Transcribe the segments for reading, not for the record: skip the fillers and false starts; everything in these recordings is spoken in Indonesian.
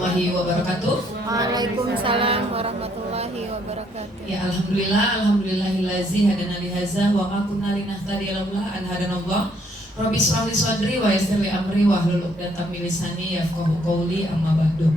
warahmatullahi wabarakatuh. Waalaikumsalam warahmatullahi wabarakatuh. Ya alhamdulillahillazi hadana li hadza wa ma kunna linahtadiya laula an hadanallah. Rabbi shrah li sadri wa yassir li amri wahlul 'uqdatam min lisani yafqahu qawli amma ba'du.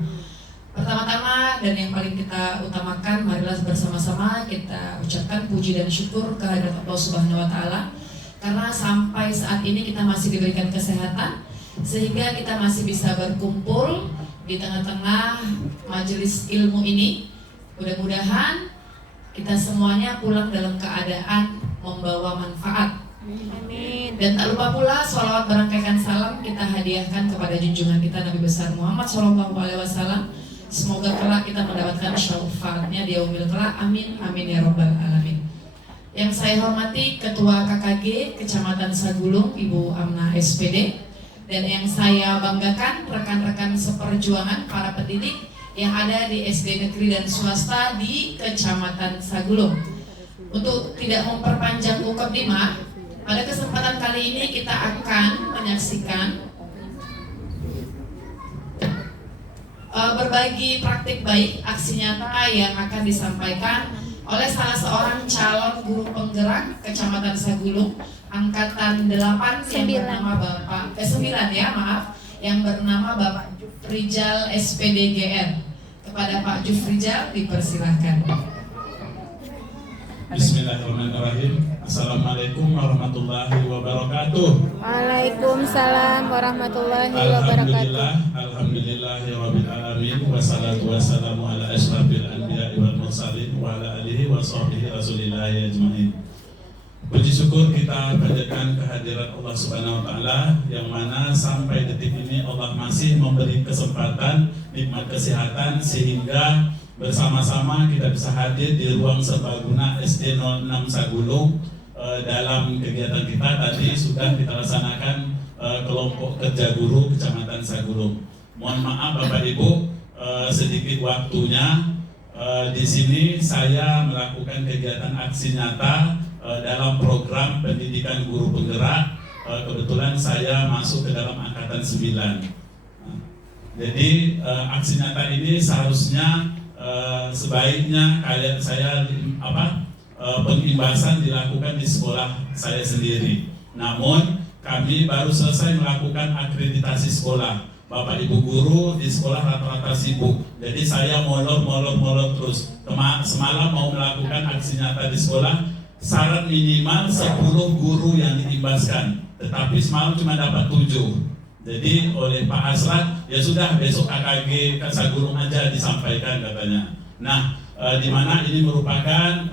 Pertama-tama dan yang paling kita utamakan, marilah bersama-sama kita ucapkan puji dan syukur kehadirat Allah Subhanahu wa taala karena sampai saat ini kita masih diberikan kesehatan sehingga kita masih bisa berkumpul di tengah-tengah majelis ilmu ini. Mudah-mudahan kita semuanya pulang dalam keadaan membawa manfaat. Amin. Dan tak lupa pula sholawat berangkaikan salam kita hadiahkan kepada junjungan kita Nabi besar Muhammad SAW. Semoga kelak kita mendapatkan syafaatnya di yaumil kelak. Amin amin ya robbal alamin. Yang saya hormati Ketua KKG Kecamatan Sagulung Ibu Amna SPD, dan yang saya banggakan rekan-rekan seperjuangan para pendidik yang ada di SD negeri dan swasta di Kecamatan Sagulung. Untuk tidak memperpanjang mukadimah, pada kesempatan kali ini kita akan menyaksikan berbagi praktik baik aksi nyata yang akan disampaikan oleh salah seorang calon guru penggerak Kecamatan Sagulung angkatan 8 yang bernama Bapak 9 ya maaf, yang bernama Bapak Jufrijal SPD GR. Kepada Pak Jufrijal dipersilahkan. Bismillahirrahmanirrahim. Assalamualaikum warahmatullahi wabarakatuh. Waalaikumsalam warahmatullahi wabarakatuh. Alhamdulillahirabbil alamin wassalatu wassalamu ala asyrafil anbiya'i wal mursalin wa ala alihi wa sahbihi rasulillahi ajmain. Puji syukur kita panjatkan kehadirat Allah Subhanahu wa taala yang mana sampai detik ini Allah masih memberi kesempatan, nikmat kesehatan sehingga bersama-sama kita bisa hadir di ruang serbaguna SD 06 Sagulung. Dalam kegiatan kita tadi sudah kita laksanakan kelompok kerja guru Kecamatan Sagulung. Mohon maaf Bapak Ibu, sedikit waktunya di sini saya melakukan kegiatan aksi nyata dalam program pendidikan guru penggerak. Kebetulan saya masuk ke dalam angkatan 9. Jadi aksi nyata ini seharusnya sebaiknya kayak saya pengimbasan dilakukan di sekolah saya sendiri. Namun kami baru selesai melakukan akreditasi sekolah. Bapak Ibu guru di sekolah rata-rata sibuk. Jadi saya molor terus. Semalam mau melakukan aksi nyata di sekolah. Syarat minimal 10 guru yang diimbaskan, tetapi semalam cuma dapat 7. Jadi oleh Pak Hasrat, ya sudah besok KKG Sagulung aja disampaikan katanya. Nah, di mana ini merupakan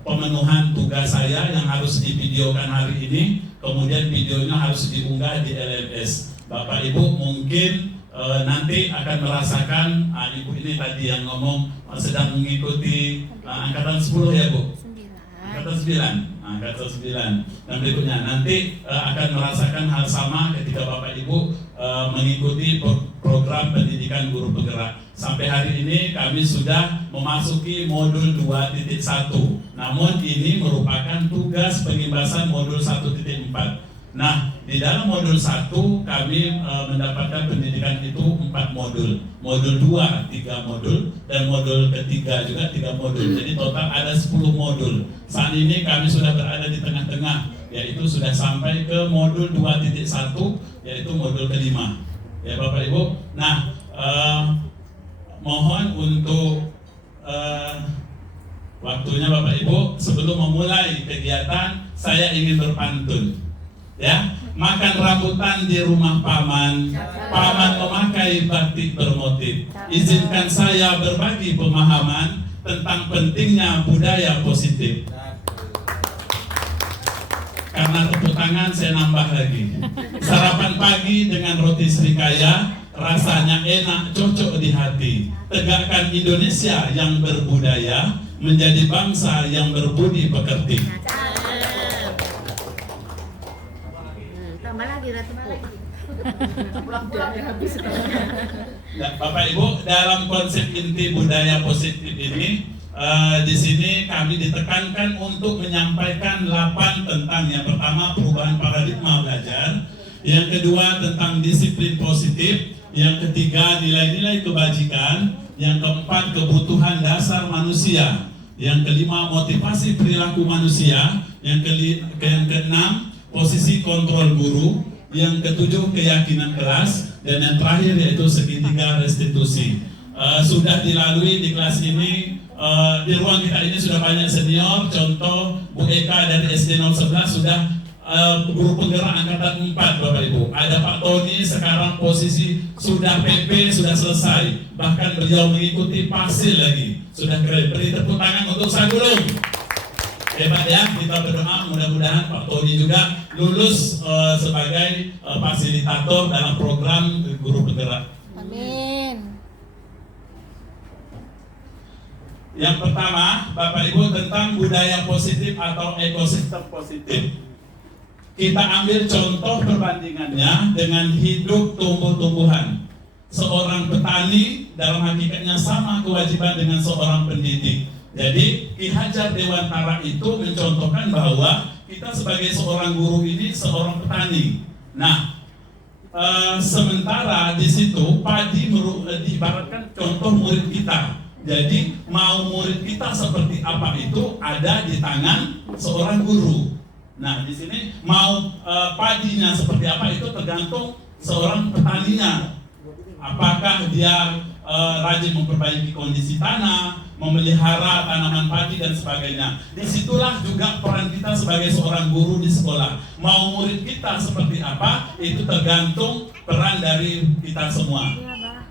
pemenuhan tugas saya yang harus divideokan hari ini, kemudian videonya harus diunggah di LMS. Bapak Ibu mungkin nanti akan merasakan, Ibu ini tadi yang ngomong sedang mengikuti angkatan 10 ya Bu? Angkatan 9. Dan berikutnya nanti akan merasakan hal sama ketika Bapak Ibu mengikuti program pendidikan guru penggerak. Sampai hari ini kami sudah memasuki modul 2.1. Namun ini merupakan tugas pengimbasan modul 1.4. Nah, di dalam modul 1 kami mendapatkan pendidikan itu 4 modul. Modul 2 3 modul dan modul ketiga juga 3 modul. Jadi total ada 10 modul. Saat ini kami sudah berada di tengah-tengah, yaitu sudah sampai ke modul 2.1, yaitu modul kelima. Ya Bapak Ibu. Nah, mohon untuk waktunya Bapak Ibu, sebelum memulai kegiatan saya ingin berpantun. Ya, makan rambutan di rumah paman, paman memakai batik bermotif. Izinkan saya berbagi pemahaman tentang pentingnya budaya positif. Karena tepuk tangan saya nambah lagi. Sarapan pagi dengan roti serikaya, rasanya enak, cocok di hati. Tegakkan Indonesia yang berbudaya, menjadi bangsa yang berbudi pekerti. Bapak Ibu, dalam konsep inti budaya positif ini, di sini kami ditekankan untuk menyampaikan 8 tentang yang pertama perubahan paradigma belajar, yang kedua tentang disiplin positif, Yang ketiga, nilai-nilai kebajikan. Yang keempat, kebutuhan dasar manusia. Yang kelima, motivasi perilaku manusia. Yang keenam, posisi kontrol guru. Yang ketujuh, keyakinan kelas. Dan yang terakhir yaitu segitiga restitusi. Sudah dilalui di kelas ini. Di ruang kita ini sudah banyak senior. Contoh Bu Eka dari SD 011 sudah guru penggerak angkatan 4, Bapak Ibu. Ada Pak Tony sekarang posisi sudah PP, sudah selesai. Bahkan beliau mengikuti PASIL lagi. Sudah keren. Beri tepuk tangan untuk Sagulung. Hebat ya, kita berdoa mudah-mudahan Pak Tony juga lulus sebagai fasilitator dalam program guru penggerak. Amin. Yang pertama, Bapak Ibu, tentang budaya positif atau ekosistem positif. Kita ambil contoh perbandingannya dengan hidup tumbuh-tumbuhan. Seorang petani dalam hakikatnya sama kewajiban dengan seorang pendidik. Jadi Ki Hajar Dewantara itu mencontohkan bahwa kita sebagai seorang guru ini seorang petani. Nah, sementara di situ padi diibaratkan contoh murid kita. Jadi mau murid kita seperti apa itu ada di tangan seorang guru. Nah, di sini mau padinya seperti apa itu tergantung seorang petaninya. Apakah dia rajin memperbaiki kondisi tanah, memelihara tanaman padi dan sebagainya. Disitulah juga peran kita sebagai seorang guru di sekolah. Mau murid kita seperti apa itu tergantung peran dari kita semua.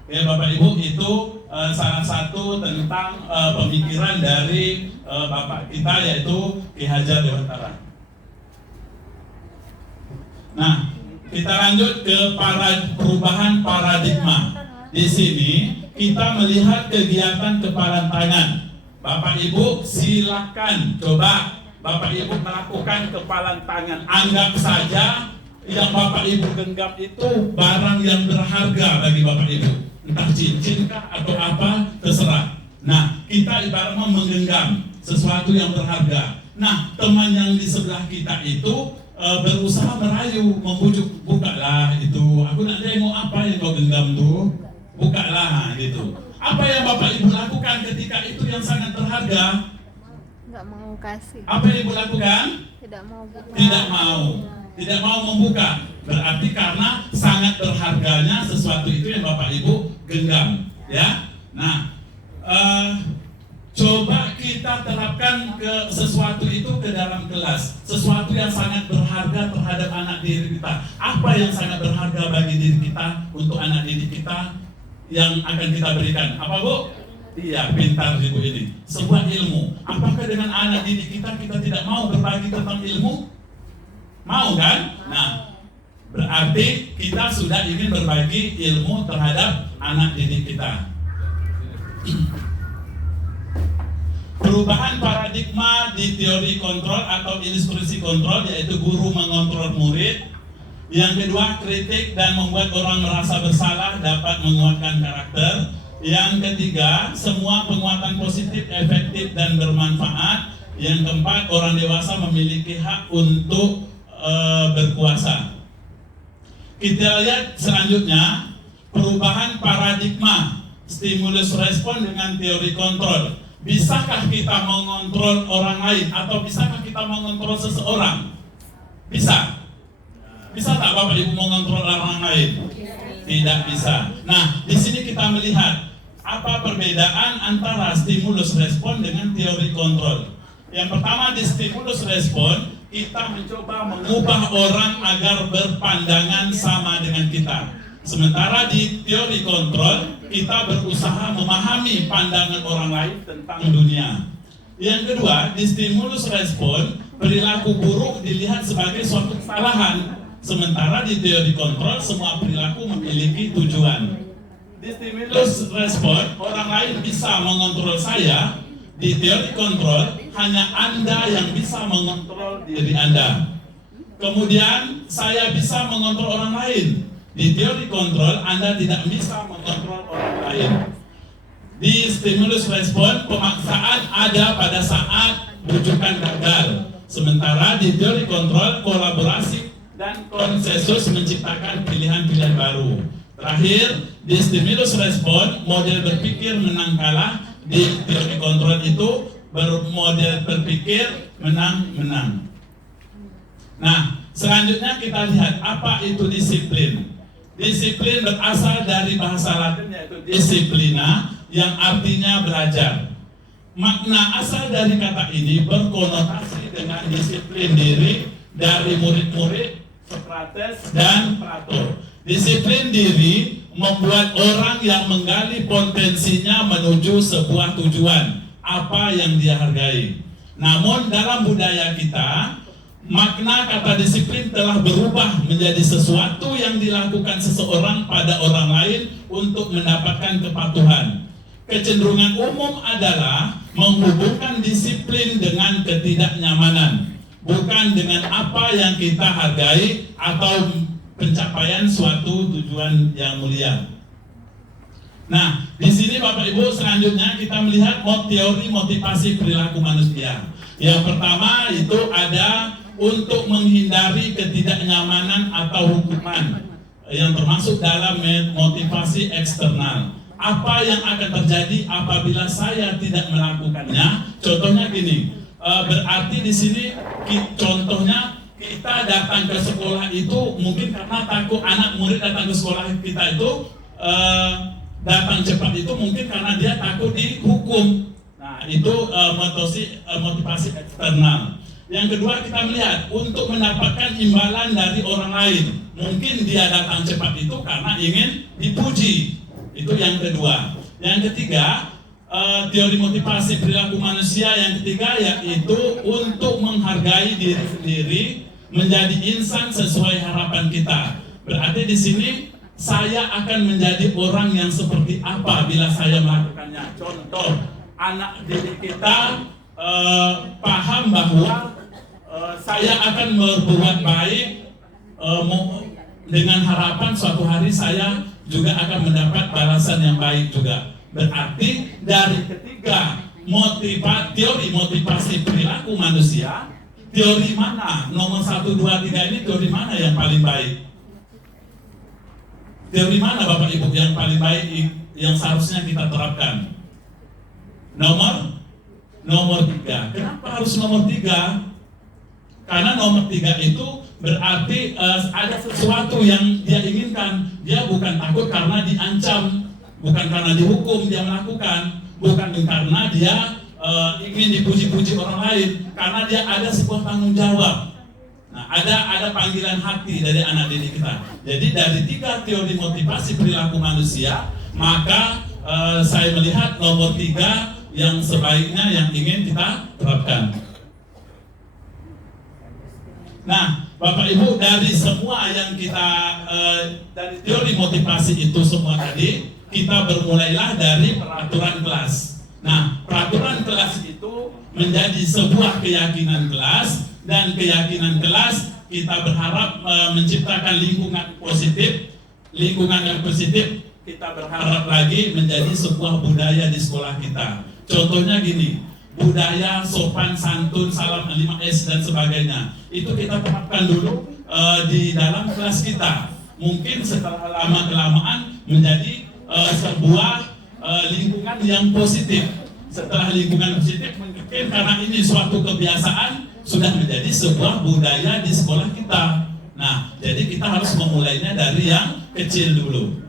Ya Bapak Ibu, itu salah satu tentang pemikiran dari Bapak kita yaitu Ki Hajar Dewantara. Nah, kita lanjut ke perubahan paradigma. Di sini kita melihat kegiatan kepalan tangan. Bapak Ibu silakan coba Bapak Ibu melakukan kepalan tangan. Anggap saja yang Bapak Ibu genggam itu barang yang berharga bagi Bapak Ibu. Entah cincin kah atau apa, terserah. Nah, kita ibaratnya menggenggam sesuatu yang berharga. Nah, teman yang di sebelah kita itu berusaha merayu, membujuk, bukalah itu. Aku nak tengok apa yang kau genggam tuh, bukalah gitu. Apa yang Bapak Ibu lakukan ketika itu yang sangat berharga? Enggak mau kasih. Apa yang Ibu lakukan? Tidak mau buka. Tidak mau membuka. Berarti karena sangat berharganya sesuatu itu yang Bapak Ibu genggam, ya. Nah, coba kita terapkan ke sesuatu itu ke dalam kelas. Sesuatu yang sangat berharga terhadap anak didik kita. Apa yang sangat berharga bagi diri kita untuk anak didik kita yang akan kita berikan? Apa Bu? Iya, pintar Ibu ini. Sebuah ilmu. Apakah dengan anak didik kita tidak mau berbagi tentang ilmu? Mau kan? Nah, berarti kita sudah ingin berbagi ilmu terhadap anak didik kita. Perubahan paradigma di teori kontrol atau instruksi kontrol, yaitu guru mengontrol murid. Yang kedua, kritik dan membuat orang merasa bersalah dapat menguatkan karakter. Yang ketiga, semua penguatan positif, efektif dan bermanfaat. Yang keempat, orang dewasa memiliki hak untuk berkuasa. Kita lihat selanjutnya, perubahan paradigma, stimulus respon dengan teori kontrol. Bisakah kita mengontrol orang lain atau bisakah kita mengontrol seseorang? Bisa. Bisa tak Bapak Ibu mengontrol orang lain? Tidak bisa. Nah, di sini kita melihat apa perbedaan antara stimulus respon dengan teori kontrol. Yang pertama, di stimulus respon kita mencoba mengubah orang agar berpandangan sama dengan kita. Sementara di teori kontrol, kita berusaha memahami pandangan orang lain tentang dunia. Yang kedua, di stimulus respon, perilaku buruk dilihat sebagai suatu kesalahan. Sementara di teori kontrol, semua perilaku memiliki tujuan. Di stimulus respon, orang lain bisa mengontrol saya. Di teori kontrol, hanya Anda yang bisa mengontrol diri Anda. Kemudian, saya bisa mengontrol orang lain. Di teori kontrol, Anda tidak bisa mengontrol orang lain. Di stimulus respon, pemaksaan ada pada saat rujukan gagal. Sementara di teori kontrol, kolaborasi dan konsensus menciptakan pilihan-pilihan baru. Terakhir, di stimulus respon, model berpikir menang kalah. Di teori kontrol itu model berpikir menang-menang. Nah, selanjutnya kita lihat apa itu disiplin. Disiplin berasal dari bahasa Latin yaitu disciplina, yang artinya belajar. Makna asal dari kata ini berkonotasi dengan disiplin diri dari murid-murid, Sokrates, dan Plato. Disiplin diri membuat orang yang menggali potensinya menuju sebuah tujuan, apa yang dia hargai. Namun dalam budaya kita, makna kata disiplin telah berubah menjadi sesuatu yang dilakukan seseorang pada orang lain untuk mendapatkan kepatuhan. Kecenderungan umum adalah menghubungkan disiplin dengan ketidaknyamanan, bukan dengan apa yang kita hargai atau pencapaian suatu tujuan yang mulia. Nah, di sini Bapak Ibu selanjutnya kita melihat teori motivasi perilaku manusia. Yang pertama itu ada untuk menghindari ketidaknyamanan atau hukuman yang termasuk dalam motivasi eksternal. Apa yang akan terjadi apabila saya tidak melakukannya? Contohnya gini, berarti di sini contohnya kita datang ke sekolah itu mungkin karena takut anak murid datang ke sekolah kita itu datang cepat itu mungkin karena dia takut dihukum. Nah, itu motivasi eksternal. Yang kedua kita melihat untuk mendapatkan imbalan dari orang lain. Mungkin dia datang cepat itu karena ingin dipuji. Itu yang kedua. Yang ketiga, teori motivasi perilaku manusia yang ketiga yaitu untuk menghargai diri sendiri, menjadi insan sesuai harapan kita. Berarti di sini saya akan menjadi orang yang seperti apa bila saya melakukannya. Contoh, anak didik kita paham bahwa saya akan berbuat baik dengan harapan suatu hari saya juga akan mendapat balasan yang baik juga. Berarti dari ketiga teori motivasi perilaku manusia, teori mana? Nomor 1, 2, 3 ini teori mana yang paling baik? Teori mana Bapak Ibu yang paling baik yang seharusnya kita terapkan? Nomor 3. Kenapa harus nomor 3? Karena nomor 3 itu berarti ada sesuatu yang dia inginkan. Dia bukan takut karena diancam, bukan karena dihukum dia melakukan, bukan karena dia ingin dipuji-puji orang lain, karena dia ada sebuah tanggung jawab. Nah, ada panggilan hati dari anak didik kita. Jadi dari 3 teori motivasi perilaku manusia, maka saya melihat nomor 3 yang sebaiknya yang ingin kita terapkan. Nah, Bapak Ibu, dari semua yang kita dari teori motivasi itu semua tadi, kita bermulailah dari peraturan kelas. Nah, peraturan kelas itu menjadi sebuah keyakinan kelas, dan keyakinan kelas kita berharap menciptakan lingkungan positif. Lingkungan yang positif kita berharap lagi menjadi sebuah budaya di sekolah kita. Contohnya gini, budaya sopan santun, salam 5S dan sebagainya. Itu kita terapkan dulu di dalam kelas kita. Mungkin setelah lama-kelamaan menjadi sebuah lingkungan yang positif. Setelah lingkungan positif mungkin karena ini suatu kebiasaan sudah menjadi sebuah budaya di sekolah kita. Nah, jadi kita harus memulainya dari yang kecil dulu.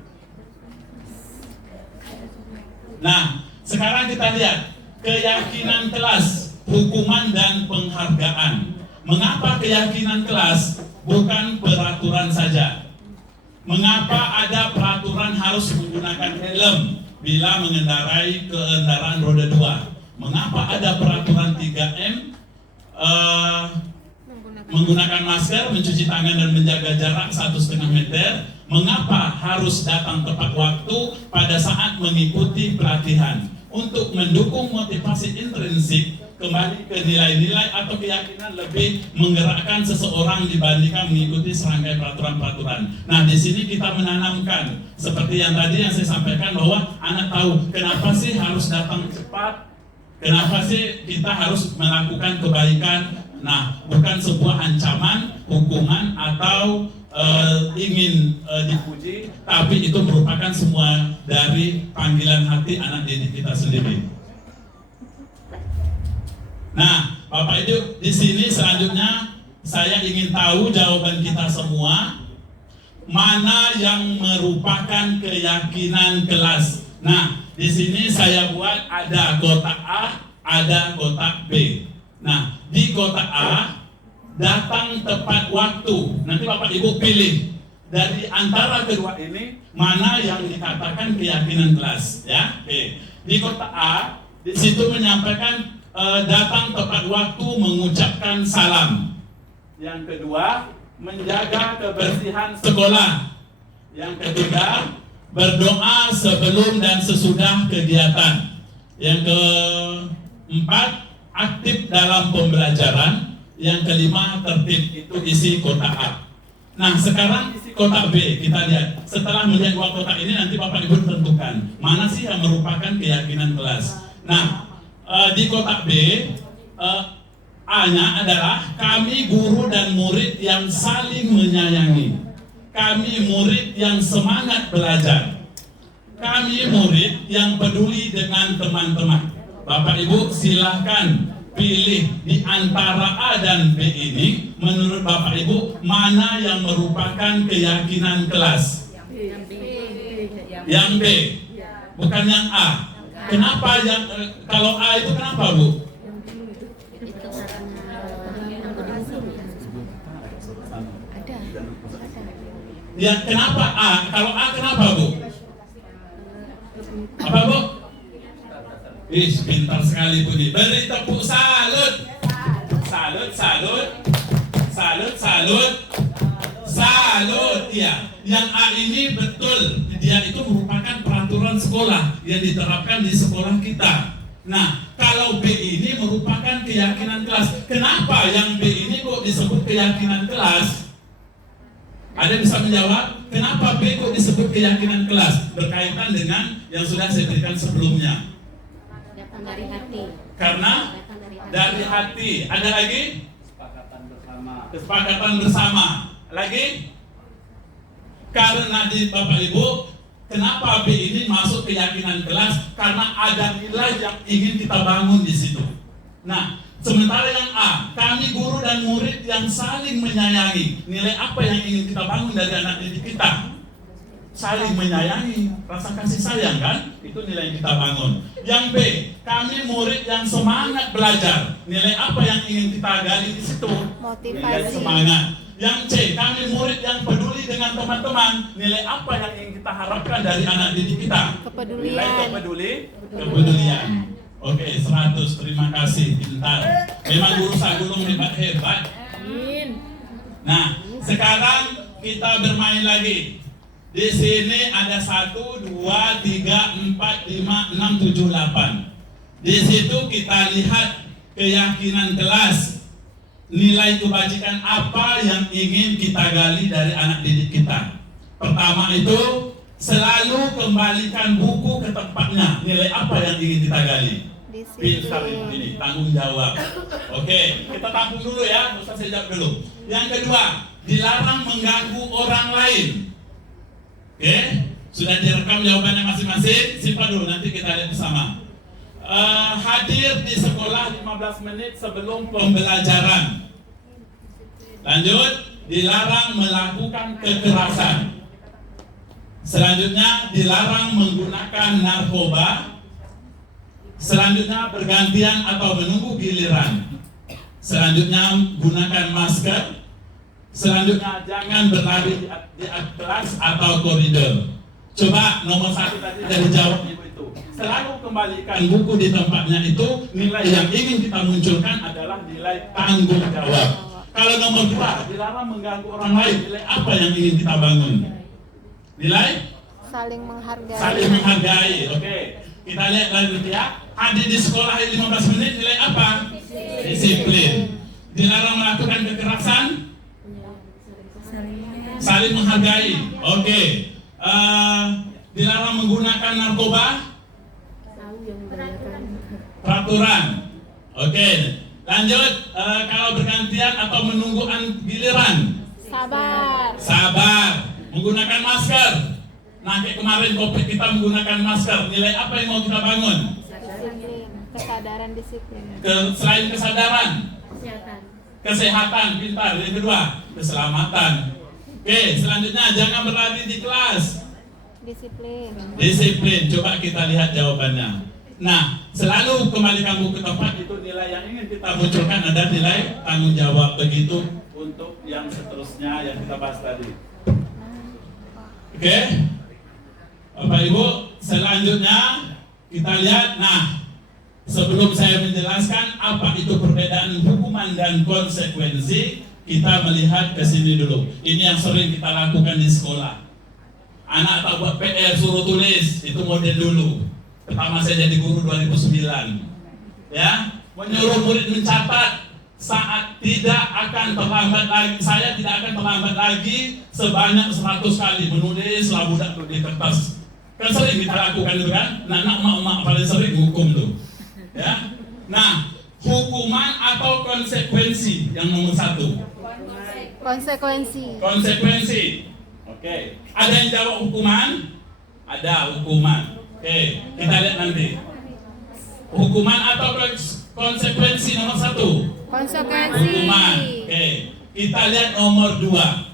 Nah, sekarang kita lihat keyakinan kelas, hukuman dan penghargaan. Mengapa keyakinan kelas bukan peraturan saja? Mengapa ada peraturan harus menggunakan helm bila mengendarai kendaraan roda 2? Mengapa ada peraturan 3M, menggunakan masker, mencuci tangan dan menjaga jarak 1,5 meter? Mengapa harus datang tepat waktu pada saat mengikuti pelatihan? Untuk mendukung motivasi intrinsik, kembali ke nilai-nilai atau keyakinan lebih menggerakkan seseorang dibandingkan mengikuti serangkai peraturan-peraturan. Nah, di sini kita menanamkan seperti yang tadi yang saya sampaikan, bahwa anak tahu kenapa sih harus datang cepat, kenapa sih kita harus melakukan kebaikan. Nah, bukan sebuah ancaman, hukuman atau ingin dipuji, tapi itu merupakan semua dari panggilan hati anak didik kita sendiri. Nah, Bapak Ibu, di sini selanjutnya saya ingin tahu jawaban kita semua, mana yang merupakan keyakinan kelas. Nah, di sini saya buat ada kotak A, ada kotak B. Nah, di kotak A, datang tepat waktu. Nanti Bapak Ibu pilih dari antara kedua ini mana yang dikatakan keyakinan kelas, ya. Oke. Di kotak A, di situ menyampaikan datang tepat waktu mengucapkan salam. Yang kedua, menjaga kebersihan sekolah. Yang ketiga, berdoa sebelum dan sesudah kegiatan. Yang keempat, aktif dalam pembelajaran. Yang kelima, tertib. Itu isi kotak A. Nah, sekarang isi kotak B. Kita lihat. Setelah melihat dua kotak ini, nanti Bapak Ibu tentukan mana sih yang merupakan keyakinan kelas. Nah, di kotak B, A-nya adalah kami guru dan murid yang saling menyayangi. Kami murid yang semangat belajar. Kami murid yang peduli dengan teman-teman. Bapak Ibu silahkan pilih di antara A dan B ini, menurut Bapak Ibu mana yang merupakan keyakinan kelas? Yang B, bukan yang A. Kenapa yang kalau A itu kenapa, Bu? Ya, kenapa A? Kalau A kenapa, Bu? Apa, Bu? Ih, pintar sekali Bu nih. Beri tepuk salut. Salut, salut. Salut, salut. Salut, ya. Yang A ini betul, dia itu merupakan peraturan sekolah yang diterapkan di sekolah kita. Nah, kalau B ini merupakan keyakinan kelas. Kenapa yang B ini kok disebut keyakinan kelas? Ada yang bisa menjawab? Kenapa B kok disebut keyakinan kelas? Berkaitan dengan yang sudah saya berikan sebelumnya. Datang dari hati. Karena dari hati. Ada lagi? Kesepakatan bersama. Kesepakatan bersama. Lagi? Karena di Bapak Ibu, kenapa B ini masuk keyakinan kelas? Karena ada nilai yang ingin kita bangun di situ. Nah, sementara yang A, kami guru dan murid yang saling menyayangi. Nilai apa yang ingin kita bangun dari anak didik kita? Saling menyayangi, rasa kasih sayang kan? Itu nilai yang kita bangun. Yang B, kami murid yang semangat belajar. Nilai apa yang ingin kita gali di situ? Motivasi. Nilai semangat. Yang C, kami murid yang peduli dengan teman-teman. Nilai apa yang ingin kita harapkan dari anak didik kita? Kepedulian. Nilai kepedulian. Oke, 100. Terima kasih, pintar. Memang guru Sagulung hebat. Nah, sekarang kita bermain lagi. Di sini ada 1, 2, 3, 4, 5, 6, 7, 8. Di situ kita lihat keyakinan kelas. Nilai kebajikan apa yang ingin kita gali dari anak didik kita. Pertama itu, selalu kembalikan buku ke tempatnya. Nilai apa yang ingin kita gali? Pintar ini, tanggung jawab. Oke, kita tampung dulu ya, nggak usah saya jawab dulu. Yang kedua, dilarang mengganggu orang lain. Oke, sudah direkam jawabannya masing-masing. Simpan dulu, nanti kita lihat bersama. Hadir di sekolah 15 menit sebelum pembelajaran. Lanjut, dilarang melakukan kekerasan. Selanjutnya, dilarang menggunakan narkoba. Selanjutnya, bergantian atau menunggu giliran. Selanjutnya, gunakan masker. Selanjutnya, jangan berlari di kelas atau koridor. Coba nomor 1 tadi dari jawab Ibu itu. Selalu kembalikan buku di tempatnya itu. Nilai yang ingin kita munculkan adalah nilai tanggung jawab. Kalau nomor 2, dilarang mengganggu orang lain. Nilai apa yang ingin kita bangun? Nilai? Saling menghargai. Saling menghargai. Oke, kita lihat lagi ya. Hadir di sekolah 15 menit, nilai apa? Disiplin. Dilarang melakukan kekerasan? Saling menghargai. Oke. Dilarang menggunakan narkoba? Peraturan. Oke. Lanjut. Kalau bergantian atau menunggu giliran? Sabar. Sabar. Menggunakan masker. Nah, kayak kemarin COVID kita menggunakan masker. Nilai apa yang mau kita bangun? Disiplin. Kesadaran disiplin. Selain kesadaran, Kesehatan. kesehatan, pintar. Yang kedua, keselamatan. Oke, selanjutnya jangan berlari di kelas. Disiplin. Disiplin. Coba kita lihat jawabannya. Nah, selalu kembalikan buku tempat, itu nilai yang ingin kita munculkan, ada nilai tanggung jawab. Begitu untuk yang seterusnya yang kita bahas tadi. Oke, Bapak Ibu, selanjutnya kita lihat. Nah, sebelum saya menjelaskan apa itu perbedaan hukuman dan konsekuensi, kita melihat ke sini dulu. Ini yang sering kita lakukan di sekolah. Anak tak buat PR suruh tulis, itu model dulu. Pertama saya jadi guru 2009. Ya, menyuruh murid mencatat saat tidak akan terlambat lagi. Saya tidak akan terlambat lagi sebanyak 100 kali menulis labudak di kertas. Kan sering kita lakukan itu kan? Nah, emak-emak paling sering hukum tuh. Ya. Nah, hukuman atau konsekuensi yang nomor 1? Konsekuensi. Konsekuensi. Oke. Ada yang jawab hukuman? Ada hukuman. Oke, kita lihat nanti. Hukuman atau konsekuensi nomor 1? Konsekuensi. Hukuman. Oke, kita lihat nomor 2.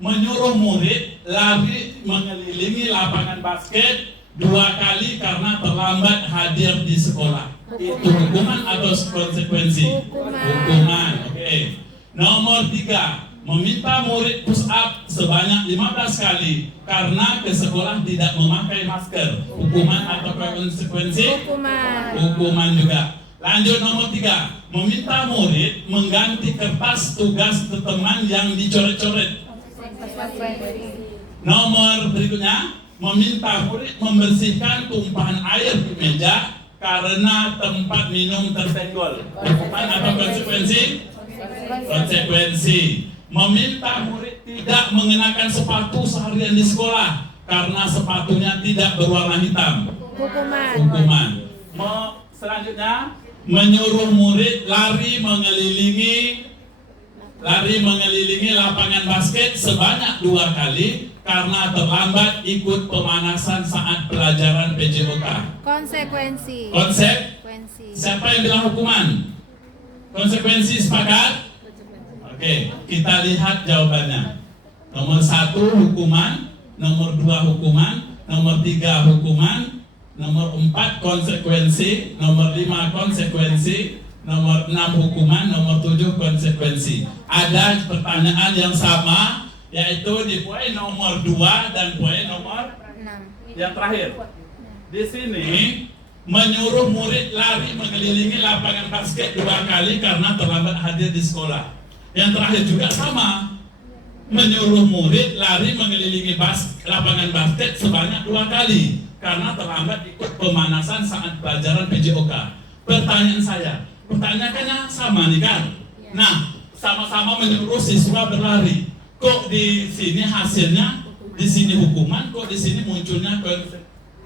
Menyuruh murid lari mengelilingi lapangan basket 2 kali karena terlambat hadir di sekolah. Itu hukuman atau konsekuensi? Hukuman. Oke. Nomor 3. Meminta murid push up sebanyak 15 kali karena ke sekolah tidak memakai masker. Hukuman atau konsekuensi? Hukuman. Hukuman juga. Lanjut nomor 3. Meminta murid mengganti kertas tugas teman yang dicoret-coret. Konsekuensi. Nomor berikutnya, meminta murid membersihkan tumpahan air di meja karena tempat minum tersenggol. Hukuman atau konsekuensi? Konsekuensi. Meminta murid tidak mengenakan sepatu seharian di sekolah karena sepatunya tidak berwarna hitam. Hukuman. Hukuman. Selanjutnya, menyuruh murid lari mengelilingi lapangan basket sebanyak 2 kali karena terlambat ikut pemanasan saat pelajaran PJOK. Konsekuensi. Konsekuensi. Siapa yang bilang hukuman? Konsekuensi, sepakat? Oke, kita lihat jawabannya. Nomor 1 hukuman, nomor 2 hukuman, nomor 3 hukuman, nomor 4 konsekuensi, nomor 5 konsekuensi, nomor 6 hukuman, nomor 7 konsekuensi. Ada pertanyaan yang sama, yaitu di poin nomor 2 dan poin nomor 6. yang terakhir. Di sini menyuruh murid lari mengelilingi lapangan basket 2 kali karena terlambat hadir di sekolah. Yang terakhir juga sama, menyuruh murid lari mengelilingi lapangan basket sebanyak 2 kali karena terlambat ikut pemanasan saat pelajaran PJOK. Pertanyaan saya, pertanyaannya sama nih kan? Nah, sama-sama menyuruh siswa berlari. Kok di sini hasilnya, di sini hukuman, kok di sini munculnya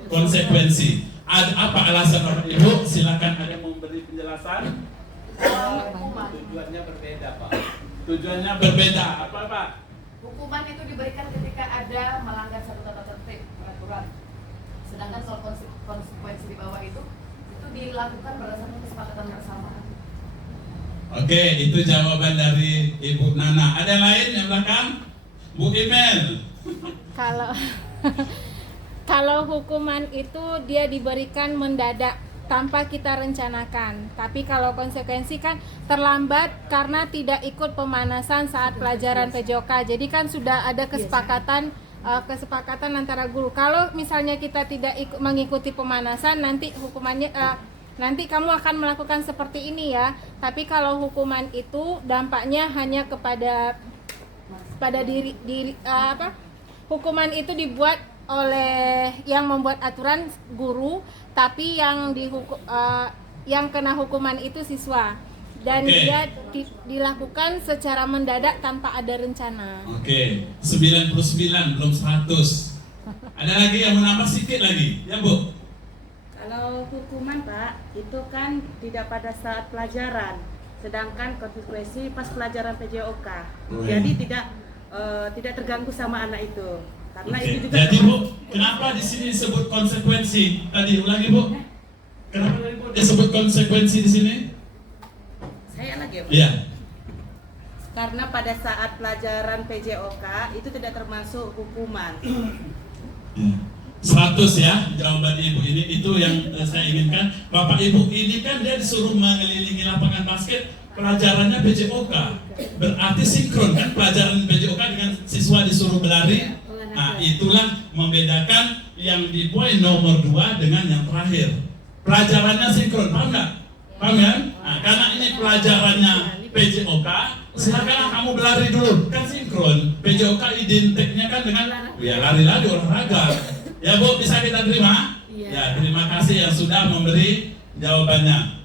konsekuensi? Ada apa alasan Bapak Ibu? Silakan ada yang memberi penjelasan. Tujuannya berbeda, Pak. Tujuannya berbeda. Apa Pak? Hukuman itu diberikan ketika ada melanggar satu tata tertib peraturan. Sedangkan soal konsekuensi di bawah itu dilakukan berdasarkan kesepakatan bersama. Oke, itu jawaban dari Ibu Nana. Ada yang lain yang belakang? Bu Imel. Kalau hukuman itu dia diberikan mendadak tanpa kita rencanakan. Tapi kalau konsekuensi kan terlambat karena tidak ikut pemanasan saat pelajaran PJOK. Jadi kan sudah ada kesepakatan antara guru. Kalau misalnya kita tidak mengikuti pemanasan, nanti hukumannya nanti kamu akan melakukan seperti ini ya. Tapi kalau hukuman itu dampaknya hanya kepada diri hukuman itu dibuat oleh yang membuat aturan guru, tapi yang yang kena hukuman itu siswa, dan dia dilakukan secara mendadak tanpa ada rencana. Oke, 99 belum 100. Ada lagi yang menambah sedikit lagi, ya Bu? Kalau hukuman Pak, itu kan tidak pada saat pelajaran, sedangkan konsekuensi pas pelajaran PJOK. Jadi tidak tidak terganggu sama anak itu. Karena Oke. itu juga Jadi Bu, kenapa di sini disebut konsekuensi? Tadi ulangi Bu. Kenapa tadi Bu disebut konsekuensi di sini? saya lagi ya, Pak. Iya. Karena pada saat pelajaran PJOK itu tidak termasuk hukuman. 100 ya jawaban Ibu ini, itu yang saya inginkan. Bapak Ibu ini kan dia disuruh mengelilingi lapangan basket, pelajarannya PJOK, berarti sinkron kan pelajaran PJOK dengan siswa disuruh berlari. Nah itulah membedakan yang di poin nomor 2 dengan yang terakhir, pelajarannya sinkron, paham nggak? Paham kan? Nah, karena ini pelajarannya PJOK, silakanlah kamu berlari dulu, kan sinkron. PJOK identiknya kan dengan ya lari-lari olahraga. Ya Bu, bisa kita terima? Iya. Ya, terima kasih yang sudah memberi jawabannya.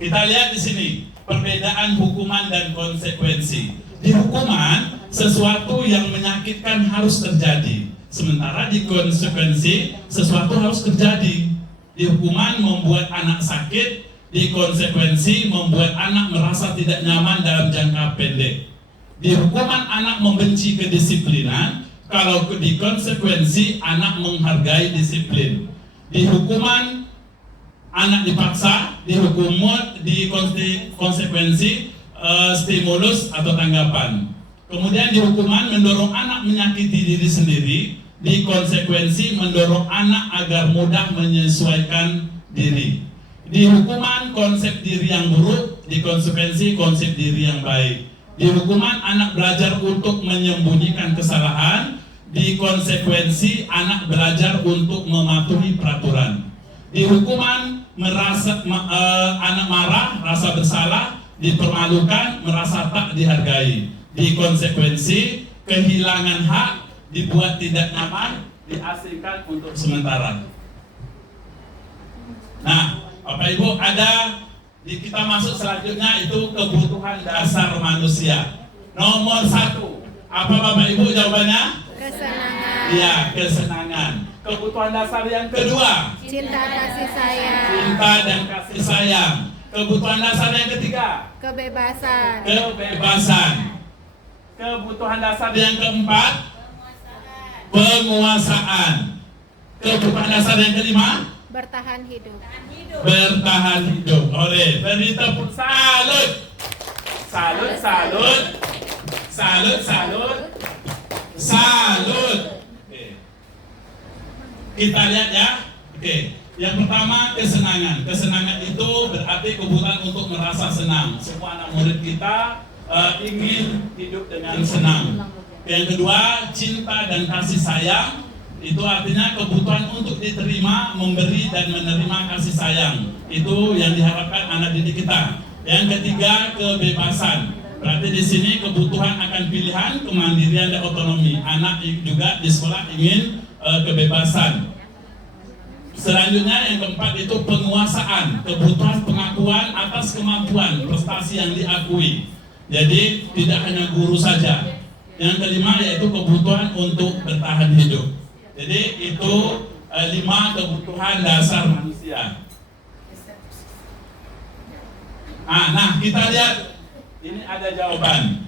Kita lihat di sini perbedaan hukuman dan konsekuensi. Di hukuman sesuatu yang menyakitkan harus terjadi, sementara di konsekuensi sesuatu harus terjadi. Di hukuman membuat anak sakit, di konsekuensi membuat anak merasa tidak nyaman dalam jangka pendek. Di hukuman anak membenci kedisiplinan, kalau di konsekuensi anak menghargai disiplin. Di hukuman anak dipaksa, di konsekuensi stimulus atau tanggapan. Kemudian di hukuman mendorong anak menyakiti diri sendiri, di konsekuensi mendorong anak agar mudah menyesuaikan diri. Di hukuman konsep diri yang buruk, di konsekuensi konsep diri yang baik. Di hukuman anak belajar untuk menyembunyikan kesalahan, di konsekuensi anak belajar untuk mematuhi peraturan. Di hukuman anak marah, rasa bersalah, dipermalukan, merasa tak dihargai. Di konsekuensi kehilangan hak, dibuat tidak nyaman, diasingkan untuk sementara. Nah, Bapak Ibu, kita masuk selanjutnya itu kebutuhan dasar manusia. Nomor 1, apa Bapak Ibu jawabannya? Kesenangan. Iya, kesenangan. Kebutuhan dasar yang kedua, Cinta kasih sayang. cinta dan kasih sayang. Kebutuhan dasar yang ketiga, Kebebasan. kebebasan. Kebutuhan dasar yang keempat, penguasaan. Kebutuhan dasar yang kelima, Bertahan hidup. bertahan hidup. Oleh beri tepuk salut. Salut, salut. Salut, salut. Salut. Oke. Kita lihat ya. Oke. Yang pertama kesenangan. Kesenangan itu berarti kebutuhan untuk merasa senang. Semua anak murid kita ingin hidup dengan senang. Yang kedua, cinta dan kasih sayang. Itu artinya kebutuhan untuk diterima, memberi dan menerima kasih sayang. Itu yang diharapkan anak didik kita. Yang ketiga, kebebasan. Berarti di sini kebutuhan akan pilihan, kemandirian dan otonomi. Anak juga di sekolah ingin kebebasan. Selanjutnya yang keempat itu penguasaan, kebutuhan pengakuan atas kemampuan, prestasi yang diakui. Jadi tidak hanya guru saja. Yang kelima yaitu kebutuhan untuk bertahan hidup. Jadi itu 5 kebutuhan dasar manusia. Nah kita lihat, ini ada jawaban.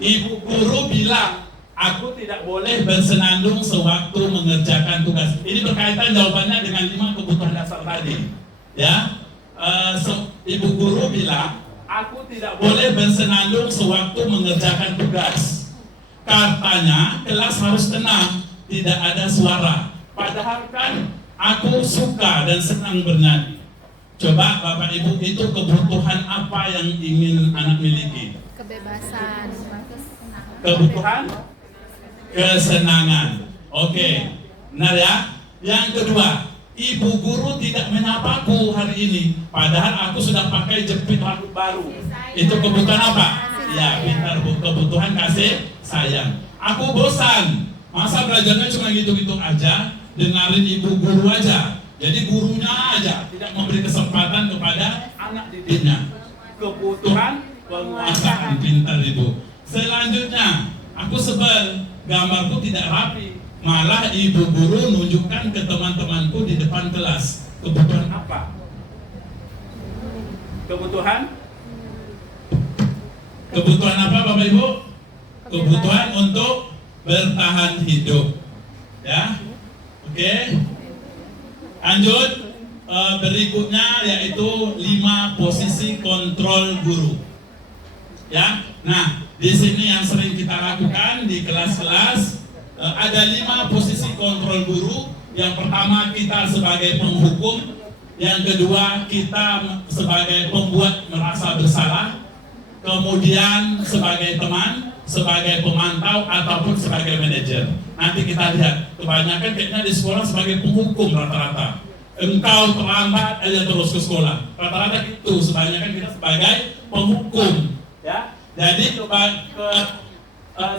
Ibu guru bilang, aku tidak boleh bersenandung sewaktu mengerjakan tugas. Ini berkaitan jawabannya dengan 5 kebutuhan dasar tadi. Ya, ibu guru bilang, aku tidak boleh bersenandung sewaktu mengerjakan tugas. Katanya kelas harus tenang, tidak ada suara. Padahal kan aku suka dan senang bernyanyi. Coba Bapak Ibu, itu kebutuhan apa yang ingin anak miliki? Kebebasan. Kebutuhan? Kesenangan. Oke, benar ya. Yang kedua, ibu guru tidak menyapaku hari ini, padahal aku sudah pakai jepit rambut baru. Itu kebutuhan apa? Ya, pintar Bu. Kebutuhan kasih sayang. Aku bosan, masa belajarnya cuma gitu-gitu aja, dengerin ibu guru aja. Jadi gurunya aja tidak memberi kesempatan kepada anak didiknya. Kebutuhan penguasaan, pintar Ibu. Selanjutnya, aku sebel, gambarku tidak rapi. Malah ibu guru nunjukkan ke teman-temanku di depan kelas. Kebutuhan apa? Kebutuhan Kebutuhan apa Bapak Ibu? Kebutuhan untuk bertahan hidup. Ya, oke. Lanjut. Berikutnya yaitu 5 posisi kontrol guru. Ya, nah di sini yang sering kita lakukan di kelas-kelas ada 5 posisi kontrol guru. Yang pertama kita sebagai penghukum, yang kedua kita sebagai pembuat merasa bersalah, kemudian sebagai teman, sebagai pemantau ataupun sebagai manajer. Nanti kita lihat, kebanyakan kayaknya di sekolah sebagai penghukum rata-rata. Engkau terlambat aja terus ke sekolah. Rata-rata itu sebanyakan kita sebagai penghukum, ya. Jadi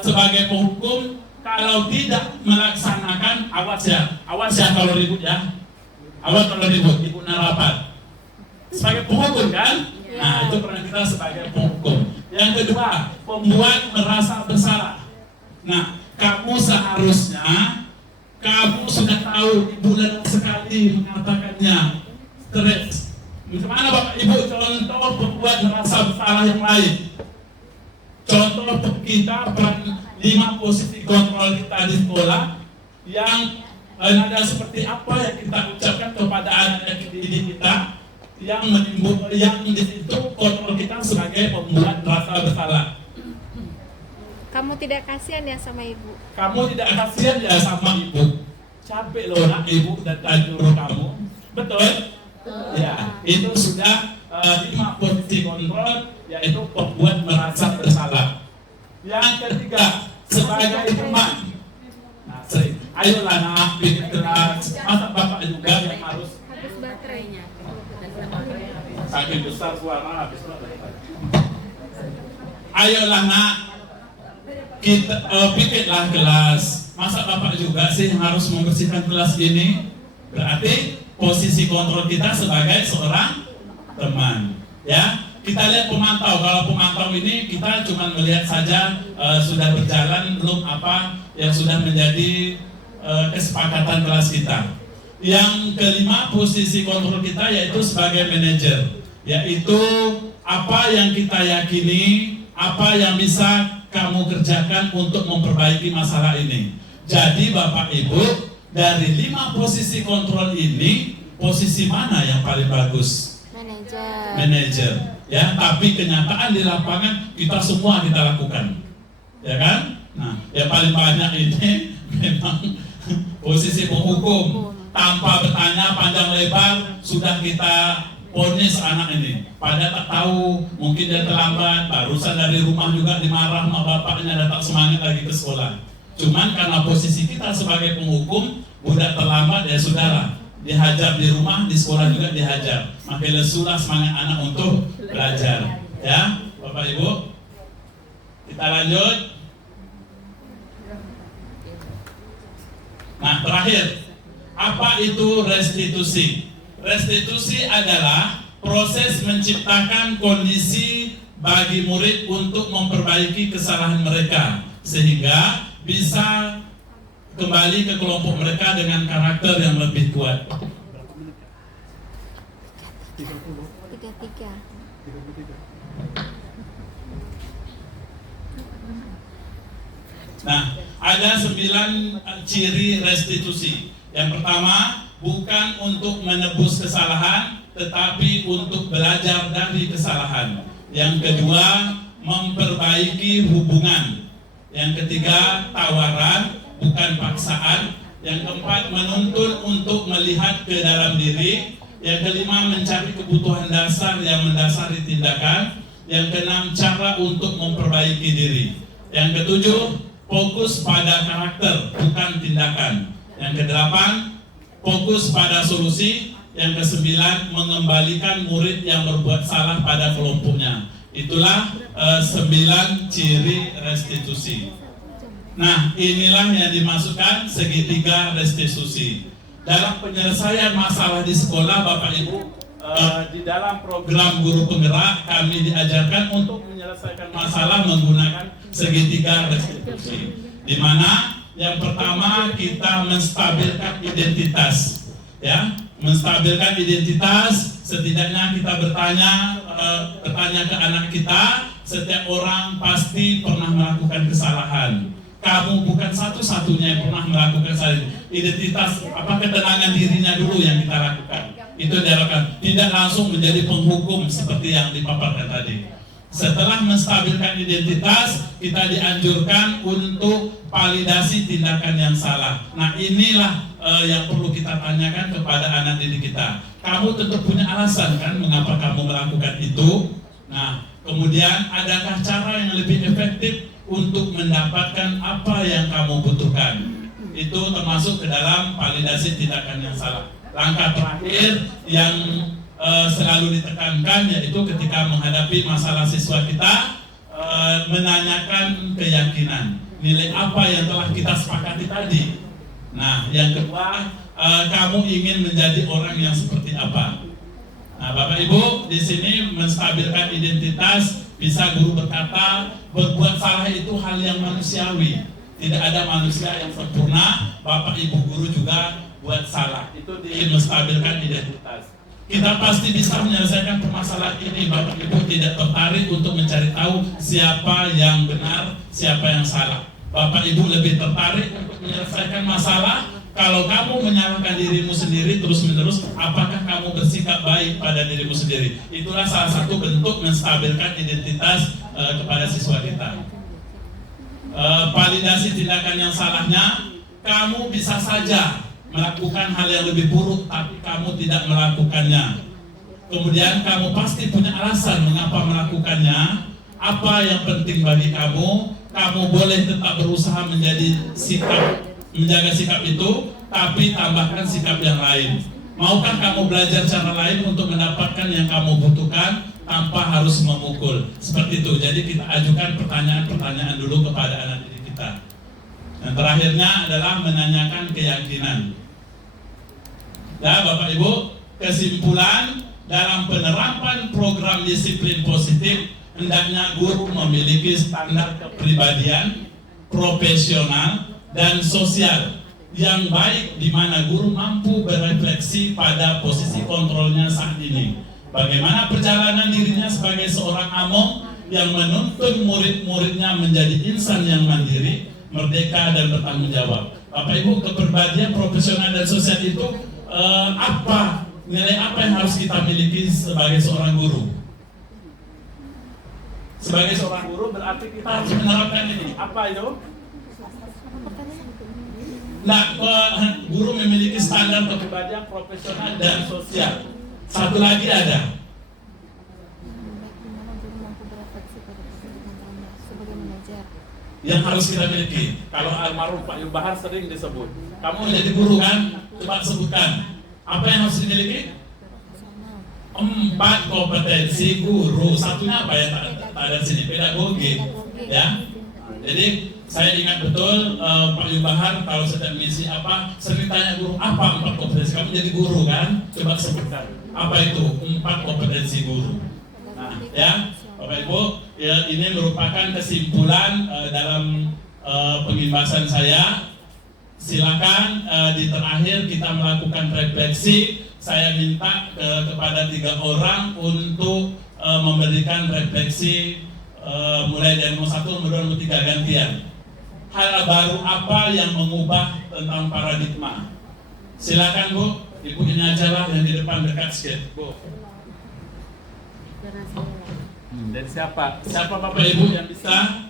sebagai penghukum kalau tidak melaksanakan awas ya kalau ribut ya. Awas kalau ribut, ibu rapat. Sebagai penghukum kan? Nah, itu peran kita sebagai penghukum. Yang kedua, pembuat merasa bersalah. Nah, kamu seharusnya kamu sudah tahu bulan sekali mengatakannya stres. Bagaimana Bapak Ibu contoh pembuat merasa bersalah yang lain? Contoh kita peran 5 posisi kontrol kita di sekolah yang ada seperti apa yang kita ucapkan kepada anak didik kita yang menimbulkan yang di situ kontrol kita sebagai pembuat merasa bersalah. Kamu tidak kasihan ya sama ibu? Kamu tidak kasihan ya sama ibu? Capek loh nak ibu dan nyuruh kamu. Betul? Ya, itu sudah 5 posisi kontrol, yaitu pembuat merasa bersalah. Yang ketiga, sebagai teman. Nah, ayolah nak, bikin keras. Masa bapak juga yang harus Habis baterainya. saking besar suara habis baterai. Ayolah nak, kita pikirlah kelas. Masa bapak juga sih yang harus membersihkan kelas ini? Berarti posisi kontrol kita sebagai seorang teman, ya. Kita lihat pemantau. Kalau pemantau ini kita cuma melihat saja sudah berjalan belum apa yang sudah menjadi kesepakatan kelas kita. Yang kelima posisi kontrol kita yaitu sebagai manajer, yaitu apa yang kita yakini, apa yang bisa kamu kerjakan untuk memperbaiki masalah ini. Jadi Bapak Ibu, dari 5 posisi kontrol ini, posisi mana yang paling bagus? Manajer. Ya, tapi kenyataan di lapangan kita semua kita lakukan, ya kan? Nah, yang paling banyak ini memang posisi penghukum. Tanpa bertanya panjang lebar sudah kita ponis anak ini. Padahal tak tahu, mungkin dia terlambat, barusan dari rumah juga dimarah sama bapaknya, dan tak semangat lagi ke sekolah. Cuman karena posisi kita sebagai penghukum, budak terlambat ya sudahlah, dihajar di rumah, di sekolah juga dihajar. Maka lesulah semangat anak untuk belajar. Ya, Bapak Ibu, kita lanjut. Nah, terakhir, apa itu restitusi? Restitusi adalah proses menciptakan kondisi bagi murid untuk memperbaiki kesalahan mereka sehingga bisa kembali ke kelompok mereka dengan karakter yang lebih kuat. 33. Nah, ada 9 ciri restitusi. Yang pertama, bukan untuk menebus kesalahan, tetapi untuk belajar dari kesalahan. Yang kedua, memperbaiki hubungan. Yang ketiga, tawaran, bukan paksaan. Yang keempat, menuntun untuk melihat ke dalam diri. Yang kelima, mencari kebutuhan dasar yang mendasari tindakan. Yang keenam, cara untuk memperbaiki diri. Yang ketujuh, fokus pada karakter, bukan tindakan. Yang kedelapan, fokus pada solusi. Yang kesembilan, mengembalikan murid yang berbuat salah pada kelompoknya. Itulah 9 ciri restitusi. Nah, inilah yang dimasukkan segitiga restitusi. Dalam penyelesaian masalah di sekolah, Bapak Ibu, di dalam program guru penggerak kami diajarkan untuk menyelesaikan masalah menggunakan segitiga restitusi. Di mana yang pertama kita menstabilkan identitas, ya, menstabilkan identitas. Setidaknya kita bertanya ke anak kita setiap orang pasti pernah melakukan kesalahan. Kamu bukan satu-satunya yang pernah melakukan kesalahan. Identitas ketenangan dirinya dulu yang kita lakukan. Itu diharapkan. Tidak langsung menjadi penghukum seperti yang dipaparkan tadi. Setelah menstabilkan identitas, kita dianjurkan untuk validasi tindakan yang salah. Nah, inilah yang perlu kita tanyakan kepada anak didik kita. Kamu tentu punya alasan kan mengapa kamu melakukan itu. Nah, kemudian adakah cara yang lebih efektif untuk mendapatkan apa yang kamu butuhkan? Itu termasuk ke dalam validasi tindakan yang salah. Langkah terakhir yang selalu ditekankan yaitu ketika menghadapi masalah siswa kita, menanyakan keyakinan, nilai apa yang telah kita sepakati tadi. Nah, yang kedua, kamu ingin menjadi orang yang seperti apa? Nah, Bapak Ibu di sini menstabilkan identitas. Bisa guru berkata, berbuat salah itu hal yang manusiawi. Tidak ada manusia yang sempurna. Bapak Ibu guru juga buat salah. Itu menstabilkan identitas. Kita pasti bisa menyelesaikan permasalahan ini. Bapak Ibu tidak tertarik untuk mencari tahu siapa yang benar, siapa yang salah. Bapak Ibu lebih tertarik untuk menyelesaikan masalah. Kalau kamu menyalahkan dirimu sendiri terus-menerus, apakah kamu bersikap baik pada dirimu sendiri? Itulah salah satu bentuk menstabilkan identitas kepada siswa kita. Validasi tindakan yang salahnya, kamu bisa saja melakukan hal yang lebih buruk, tapi kamu tidak melakukannya. Kemudian kamu pasti punya alasan mengapa melakukannya. Apa yang penting bagi kamu? Kamu boleh tetap berusaha menjaga sikap itu, tapi tambahkan sikap yang lain. Maukah kamu belajar cara lain untuk mendapatkan yang kamu butuhkan tanpa harus memukul? Seperti itu. Jadi kita ajukan pertanyaan-pertanyaan dulu kepada anak didik kita. Dan terakhirnya adalah menanyakan keyakinan. Ya, Bapak Ibu, kesimpulan dalam penerapan program disiplin positif, hendaknya guru memiliki standar kepribadian, profesional, dan sosial yang baik, di mana guru mampu berefleksi pada posisi kontrolnya saat ini. Bagaimana perjalanan dirinya sebagai seorang among yang menuntun murid-muridnya menjadi insan yang mandiri, merdeka, dan bertanggung jawab. Bapak Ibu, kepribadian, profesional, dan sosial itu nilai apa yang harus kita miliki sebagai seorang guru? Sebagai seorang guru berarti kita harus menerapkan ini. Apa itu? Nah, guru memiliki standar kepribadian, profesional, dan sosial. Satu lagi ada. Yang harus kita miliki. Kalau almarhum Pak Yubahar sering disebut. Kamu menjadi guru kan? Coba sebutkan. Apa yang harus dimiliki? 4 kompetensi guru. Satunya apa ya? Tak ada sini. Pedagogi. Ya. Jadi saya ingat betul Pak Yubahar kalau sedang misi apa, sering tanya guru, apa 4 kompetensi? Kamu jadi guru kan? Coba sebutkan. Apa itu 4 kompetensi guru? Nah, ya. Bapak Ibu, ya, ini merupakan kesimpulan dalam pengimbasan saya. Silakan di terakhir kita melakukan refleksi. Saya minta kepada 3 orang untuk memberikan refleksi mulai dari nomor 1, nomor 2, nomor 3 gantian. Hal baru apa yang mengubah tentang paradigma? Silakan Bu, Ibu ini aja lah yang di depan dekat sedikit, Bu. Dan siapa Bapak Ibu yang bisa?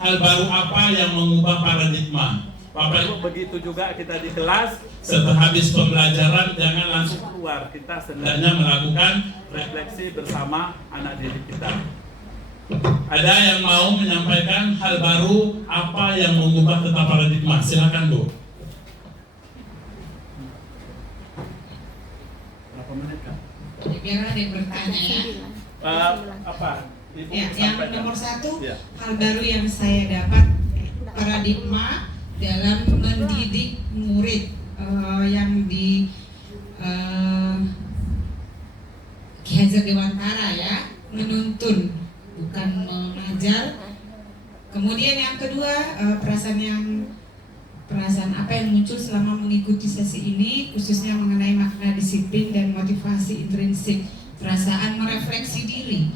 Hal baru apa yang mengubah paradigma? Bapak Ibu, begitu juga kita di kelas, setelah habis pembelajaran jangan langsung keluar. Kita sebenarnya melakukan refleksi bersama anak didik kita. Ada yang mau menyampaikan hal baru apa yang mengubah tentang paradigma? Silakan Bu. Berapa menit kan? Biar ada yang bertanya ya. Apa? Ibu Ya, yang nomor 1, ya. hal baru yang saya dapat, paradigma dalam mendidik murid yang di Ki Hajar Dewantara ya, menuntun bukan mengajar. Kemudian yang kedua, perasaan apa yang muncul selama mengikuti sesi ini, khususnya mengenai makna disiplin dan motivasi intrinsik, perasaan merefleksi diri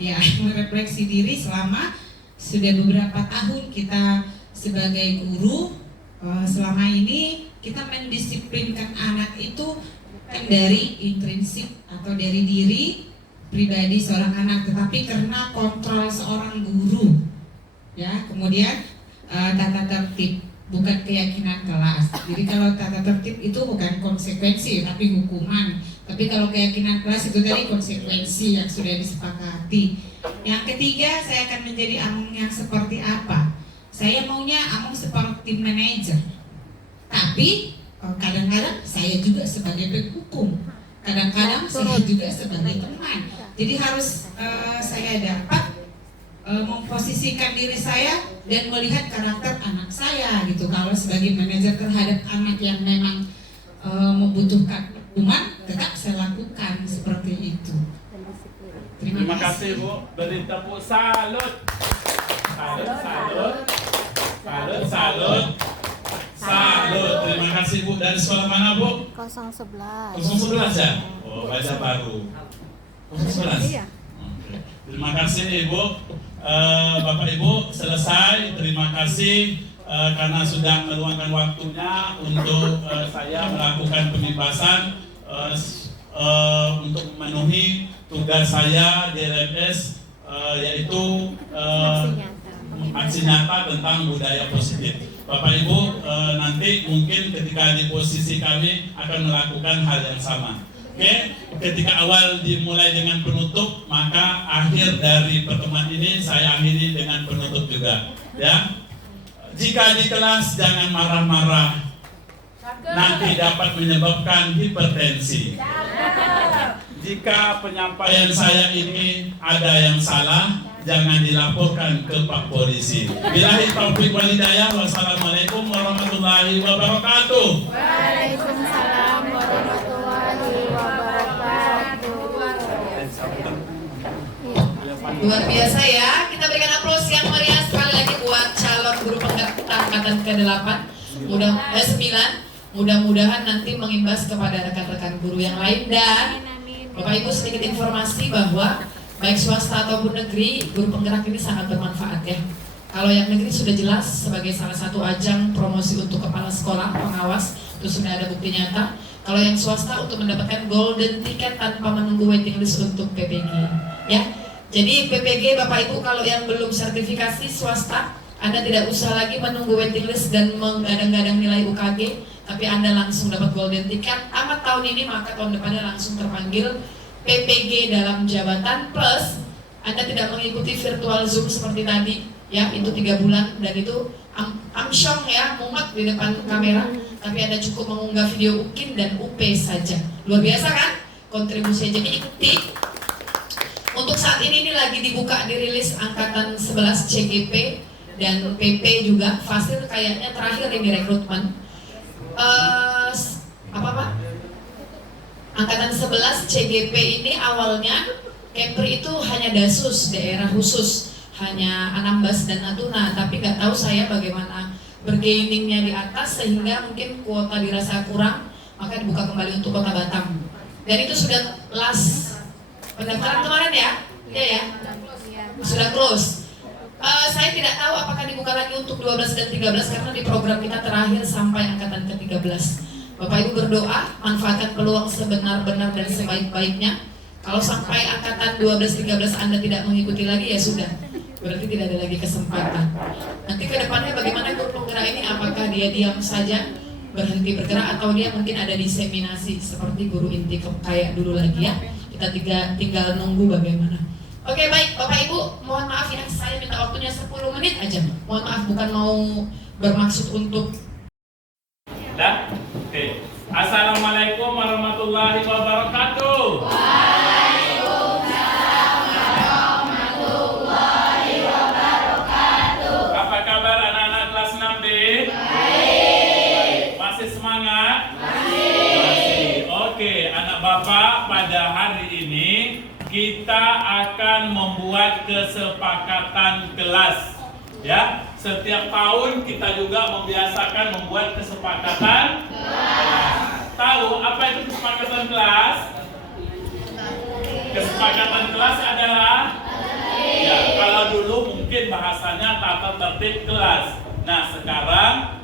ya merefleksi diri selama sudah beberapa tahun kita sebagai guru. Selama ini kita mendisiplinkan anak itu kan dari intrinsik atau dari diri pribadi seorang anak, tetapi karena kontrol seorang guru, ya. Kemudian tata tertib, bukan keyakinan kelas. Jadi kalau tata tertib itu bukan konsekuensi tapi hukuman. Tapi kalau keyakinan kelas itu tadi konsekuensi yang sudah disepakati. Yang ketiga, saya akan menjadi Amung yang seperti apa? Saya maunya Amung seperti manajer. Tapi kadang-kadang saya juga sebagai penghukum. Kadang-kadang saya juga sebagai teman. Jadi harus saya dapat memposisikan diri saya dan melihat karakter anak saya gitu. Kalau sebagai manajer terhadap anak yang memang membutuhkan hukuman, tetap saya lakukan seperti itu. Terima kasih Bu. Beri tepuk salut. Salut. Terima kasih Bu. Dari sekolah mana Bu? 011. 011 ya? Oh, Baja Baru. 011. Iya. Oke. Terima kasih Ibu. Bapak Ibu selesai. Terima kasih karena sudah meluangkan waktunya untuk saya melakukan pembebasan untuk memenuhi tugas saya di LMS, yaitu aksi nyata tentang budaya positif. Bapak Ibu nanti mungkin ketika di posisi kami akan melakukan hal yang sama. Oke, ketika awal dimulai dengan penutup, maka akhir dari pertemuan ini saya akhiri dengan penutup juga. Ya, jika di kelas jangan marah-marah, nanti dapat menyebabkan hipertensi. Jika penyampaian saya ini ada yang salah, jangan dilaporkan ke Pak Polisi. Billahi taufiq wal hidayah. Wassalamualaikum warahmatullahi wabarakatuh. Waalaikumsalam warahmatullahi wabarakatuh. Luar biasa ya. Kita berikan aplaus yang meriah sekali lagi buat calon guru penggerak angkatan ke-8 9. Mudah-mudahan nanti mengimbas kepada rekan-rekan guru yang lain. Dan Bapak Ibu, sedikit informasi bahwa baik swasta ataupun negeri, guru penggerak ini sangat bermanfaat ya. Kalau yang negeri sudah jelas sebagai salah satu ajang promosi untuk kepala sekolah, pengawas, itu sudah ada bukti nyata. Kalau yang swasta untuk mendapatkan golden ticket tanpa menunggu waiting list untuk PPG ya. Jadi PPG Bapak Ibu, kalau yang belum sertifikasi swasta, Anda tidak usah lagi menunggu waiting list dan menggadang-gadang nilai UKG, tapi Anda langsung dapat golden ticket. Tamat tahun ini, maka tahun depannya langsung terpanggil PPG dalam jabatan, plus Anda tidak mengikuti virtual Zoom seperti tadi ya, itu 3 bulan dan itu amsyong ya, mumet di depan kamera, tapi Anda cukup mengunggah video UKIN dan UP saja. Luar biasa kan kontribusi. Jadi ikuti. Untuk saat ini lagi dibuka, dirilis angkatan 11 CGP dan PP juga. Fasil kayaknya terakhir ini rekrutmen. Angkatan 11 CGP ini awalnya camper itu hanya Dasus, daerah khusus, hanya Anambas dan Natuna, tapi nggak tahu saya bagaimana bergainingnya di atas sehingga mungkin kuota dirasa kurang, maka dibuka kembali untuk Kota Batam. Dan itu sudah last pendaftaran kemarin ya? Iya ya? Sudah close. Saya tidak tahu apakah dibuka lagi untuk 12 dan 13 karena di program kita terakhir sampai angkatan ke-13. Bapak Ibu berdoa, manfaatkan peluang sebenar-benar dan sebaik-baiknya. Kalau sampai angkatan 12-13 Anda tidak mengikuti lagi, ya sudah, berarti tidak ada lagi kesempatan. Nanti ke depannya bagaimana guru penggerak ini? Apakah dia diam saja, berhenti bergerak, atau dia mungkin ada diseminasi seperti guru inti kayak dulu lagi ya? Kita tinggal nunggu bagaimana. Oke, baik Bapak Ibu, mohon maaf ya, saya minta waktunya 10 menit aja. Mohon maaf, bukan mau bermaksud untuk Oke. Assalamualaikum warahmatullahi wabarakatuh. Waalaikumsalam warahmatullahi wabarakatuh. Apa kabar anak-anak kelas 6B? Baik. Masih semangat? Masih. Oke, anak Bapak, pada hari ini kita akan membuat kesepakatan kelas. Ya, setiap tahun kita juga membiasakan membuat kesepakatan kelas. Tahu apa itu kesepakatan kelas? Kesepakatan kelas adalah kalau dulu mungkin bahasanya tata tertib kelas. Nah, sekarang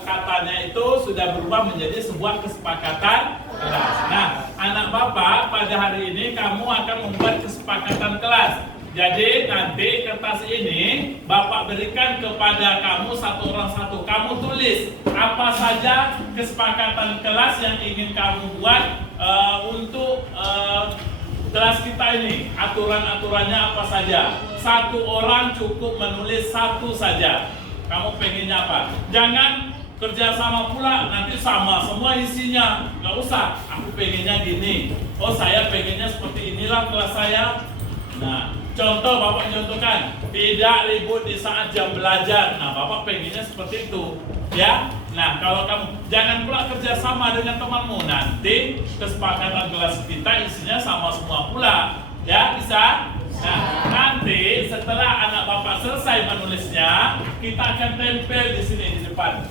katanya itu sudah berubah menjadi sebuah kesepakatan kelas. Nah, anak Bapak pada hari ini kamu akan membuat kesepakatan kelas. Jadi nanti kertas ini Bapak berikan kepada kamu satu orang satu. Kamu tulis apa saja kesepakatan kelas yang ingin kamu buat untuk kelas kita ini. Aturan-aturannya apa saja. Satu orang cukup menulis satu saja. Kamu pengennya apa? Jangan kerjasama pula, nanti sama semua isinya. Nggak usah, aku pengennya gini. Oh, saya pengennya seperti inilah kelas saya. Nah, contoh Bapak contohkan, tidak ribut di saat jam belajar. Nah, Bapak pengennya seperti itu, ya. Nah, kalau kamu jangan pula kerjasama dengan temanmu, nanti kesepakatan kelas kita isinya sama semua pula, ya bisa. Nah, nanti setelah anak Bapak selesai menulisnya, kita akan tempel di sini di depan,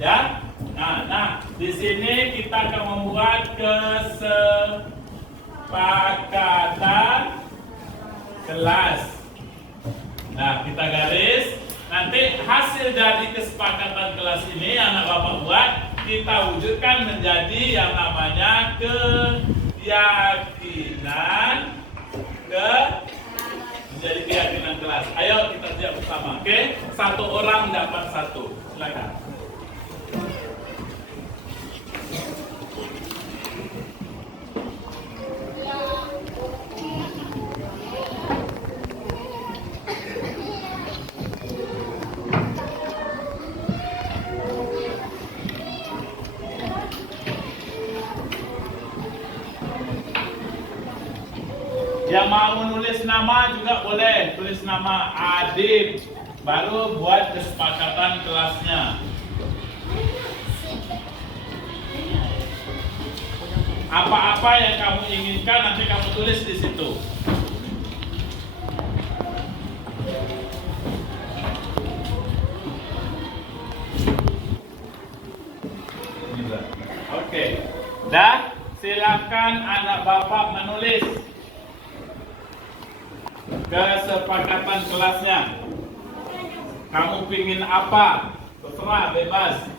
ya. Nah, di sini kita akan membuat kesepakatan kelas. Nah, kita garis. Nanti hasil dari kesepakatan kelas ini anak Bapak buat, kita wujudkan menjadi yang namanya menjadi keyakinan kelas. Ayo kita siap bersama, oke? Satu orang dapat satu. Silakan. Yang mau nulis nama juga boleh, tulis nama Adib, baru buat kesepakatan kelasnya. Apa-apa yang kamu inginkan nanti kamu tulis di situ. Oke, dan silakan anak Bapak menulis kesepakatan kelasnya. Kamu pingin apa? Terserah, bebas.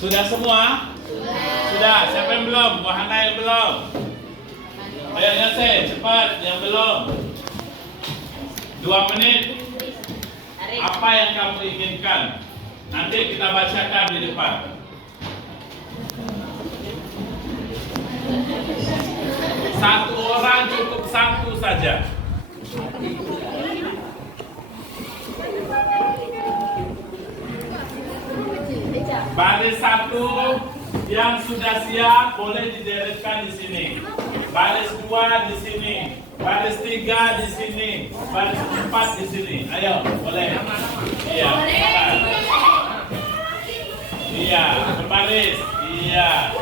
Sudah semua? Sudah. Siapa yang belum? Wahana yang belum? Ayo Yase, cepat. Yang belum? 2 menit. Apa yang kamu inginkan? Nanti kita bacakan di depan. Satu orang cukup satu saja. Baris 1 yang sudah siap boleh dideretkan di sini. Baris 2 di sini. Baris 3 di sini. Baris 4 di sini. Ayo, boleh. Iya. Iya, berbaris. Iya.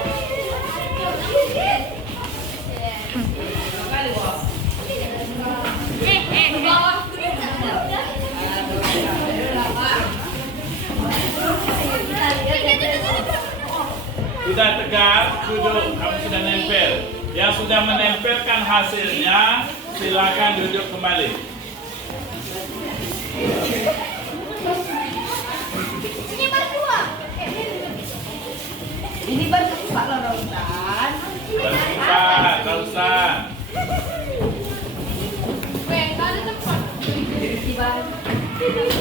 sudah tegak, duduk. Kamu sudah nempel. Yang sudah menempelkan hasilnya, silakan duduk kembali. Ini berdua. Ini berdua Pak Lorosan. Lausan. Nggak ada tempat.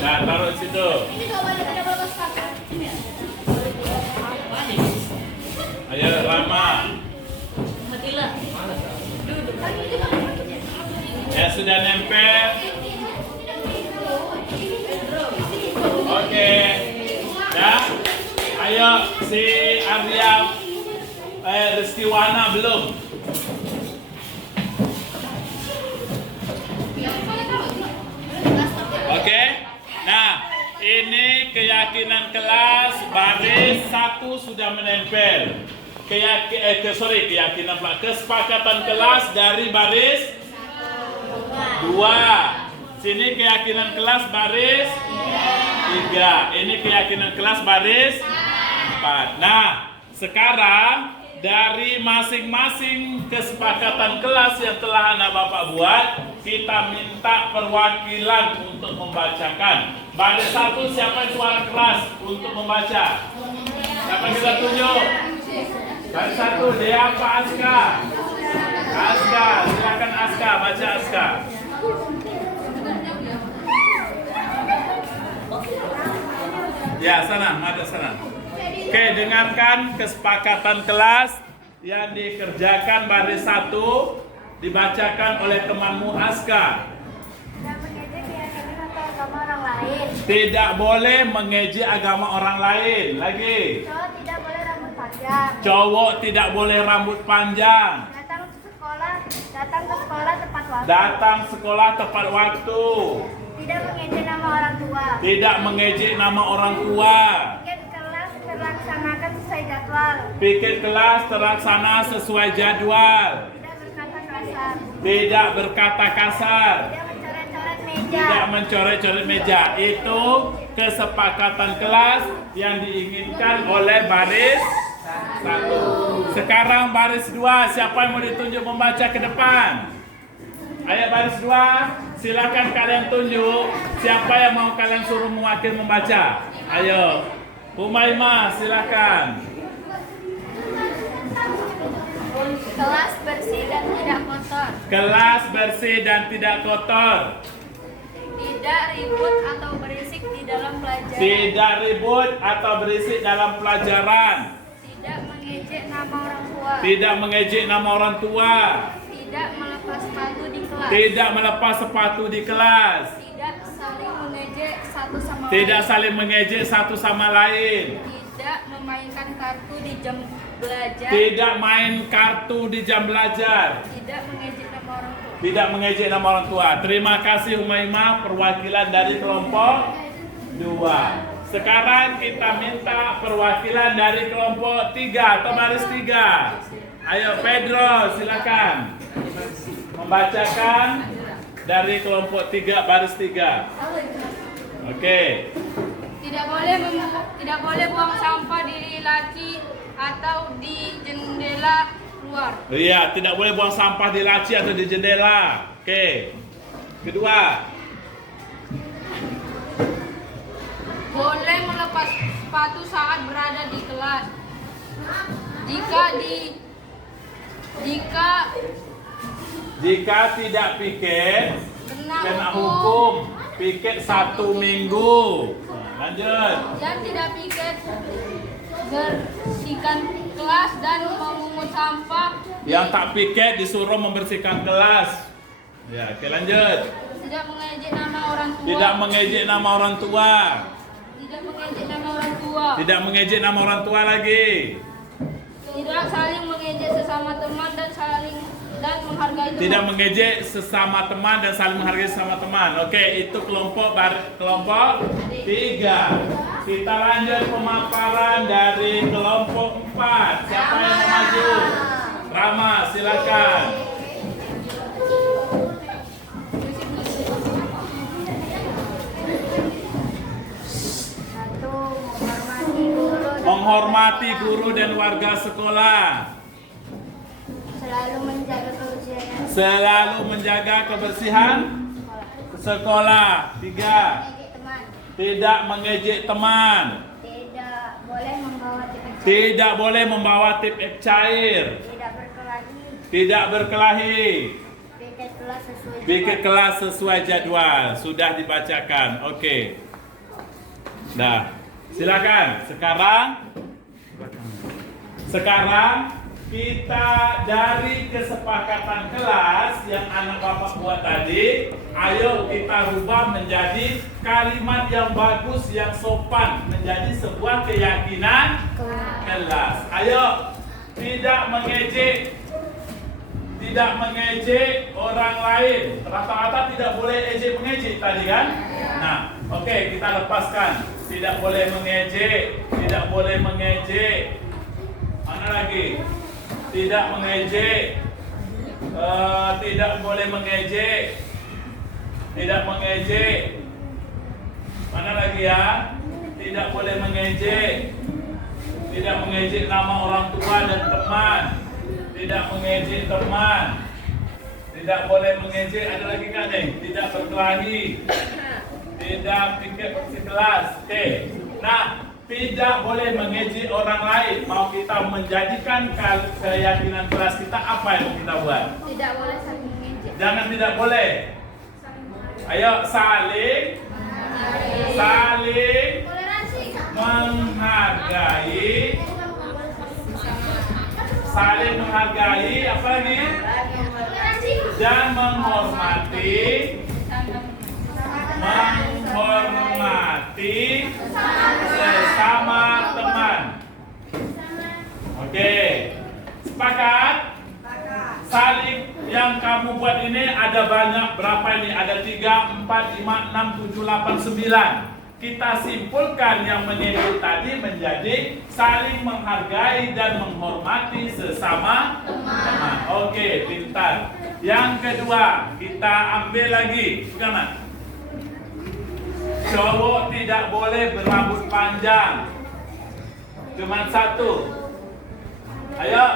Nah, taruh di situ. Ini coba ada bagus kakak. Ayo, Rama. Ya, sudah nempel. Oke. Ya. Ayo, si Arya Rizkiwana belum? Oke. Nah, ini keyakinan kelas baris 1 sudah menempel. Keyakinan Pak. Kesepakatan kelas dari baris 2. Sini keyakinan kelas baris 3. Ini keyakinan kelas baris 4. Nah, sekarang dari masing-masing kesepakatan kelas yang telah anak bapak buat, kita minta perwakilan untuk membacakan. Baris 1 siapa yang suara keras untuk membaca? Siapa kita tunjuk? Baris 1, Dea apa Aska? Aska, silakan Aska, baca Aska. Ya, sana, ada sana. Oke, dengarkan kesepakatan kelas yang dikerjakan baris 1 dibacakan oleh temanmu Aska. Tidak boleh mengejek agama orang lain. Tidak boleh mengejek agama orang lain. Lagi. Cowok tidak boleh rambut panjang. Cowok tidak boleh rambut panjang. Datang ke sekolah tepat waktu. Datang sekolah tepat waktu. Tidak mengejek nama orang tua. Tidak mengejek nama orang tua. Piket kelas terlaksanakan sesuai jadwal. Piket kelas terlaksana sesuai jadwal. Tidak berkata kasar. Tidak berkata kasar. Tidak mencoret-coret meja. Tidak mencoret-coret meja. Itu kesepakatan kelas yang diinginkan oleh baris 1. Sekarang baris 2, siapa yang mau ditunjuk membaca ke depan? Ayo baris 2, silakan kalian tunjuk siapa yang mau kalian suruh mewakil membaca. Ayo, Umaymah silakan. Kelas bersih dan tidak kotor. Kelas bersih dan tidak kotor. Tidak ribut atau berisik di dalam pelajaran. Tidak ribut atau berisik dalam pelajaran. Tidak mengejek nama orang tua. Tidak mengejek nama orang tua. Tidak melepas sepatu di kelas. Tidak melepas sepatu di kelas. Tidak saling mengejek satu sama Tidak lain. saling mengejek satu sama lain. Tidak memainkan kartu di jam belajar. Tidak main kartu di jam belajar. Tidak mengejek nama orang tua. Tidak mengejek nama orang tua. Terima kasih Umaymah, perwakilan dari kelompok 2. Sekarang kita minta perwakilan dari kelompok 3 atau baris 3. Ayo Pedro, silakan membacakan dari kelompok 3 baris 3. Oke. Tidak boleh buang sampah di laci atau di jendela luar. Iya, tidak boleh buang sampah di laci atau di jendela. Oke. Kedua. Boleh melepas sepatu saat berada di kelas. Jika tidak piket, kena kena hukum. hukum. Piket 1 minggu. Lanjut. Dan tidak piket bersihkan kelas dan memungut sampah. Yang tak piket disuruh membersihkan kelas. Ya, oke lanjut. Tidak mengejek nama orang tua. Tidak mengejek nama orang tua. Tidak mengejek nama orang tua. Tidak mengejek nama orang tua lagi. Tidak saling mengejek sesama teman dan menghargai teman. Tidak mengejek sesama teman dan saling menghargai sesama teman. Oke, itu kelompok 3. Kita lanjut pemaparan dari kelompok 4. Siapa yang mau maju? Rama, silakan. Menghormati menghormati guru dan warga sekolah. Selalu menjaga kebersihan Selalu menjaga kebersihan sekolah. 3. mengejek teman. Tidak mengejek teman. Tidak boleh membawa tip Tidak boleh membawa tip cair. cair. Tidak berkelahi. Tidak berkelahi. Piket kelas Bikin kelas sesuai sesuai jadwal. Sudah dibacakan. Oke. Dah. Silakan. Sekarang kita dari kesepakatan kelas yang anak bapak buat tadi, ayo kita rubah menjadi kalimat yang bagus, yang sopan, menjadi sebuah keyakinan kelas. Ayo, tidak mengejek orang lain. Rata-rata tidak boleh ejek mengejek tadi kan? Nah, oke, kita lepaskan. Tidak boleh mengejek, tidak boleh mengejek. Mana lagi? Tidak mengejek, tidak boleh mengejek, tidak mengejek. Mana lagi ya? Tidak boleh mengejek, tidak mengejek nama orang tua dan teman, tidak mengejek teman, tidak boleh mengejek. Ada lagi kan nih? Tidak berkelahi, tidak pikir kelas. Oke. Nah, tidak boleh mengejek orang lain. Mau kita menjadikan keyakinan kelas kita apa yang kita buat? Tidak boleh saling mengejek. Jangan tidak boleh. Ayo saling Toleransi. menghargai, saling menghargai, apa lagi? Toleransi. Dan menghormati sesama teman. Oke, sepakat? Saling yang kamu buat ini ada banyak, berapa ini? Ada 3, 4, 5, 6, 7, 8, 9. Kita simpulkan yang menyebut tadi menjadi saling menghargai dan menghormati sesama teman. Oke, pintar. Yang kedua, kita ambil lagi. Pegangan. Cowok tidak boleh berambut panjang. Cuman satu. Ayo.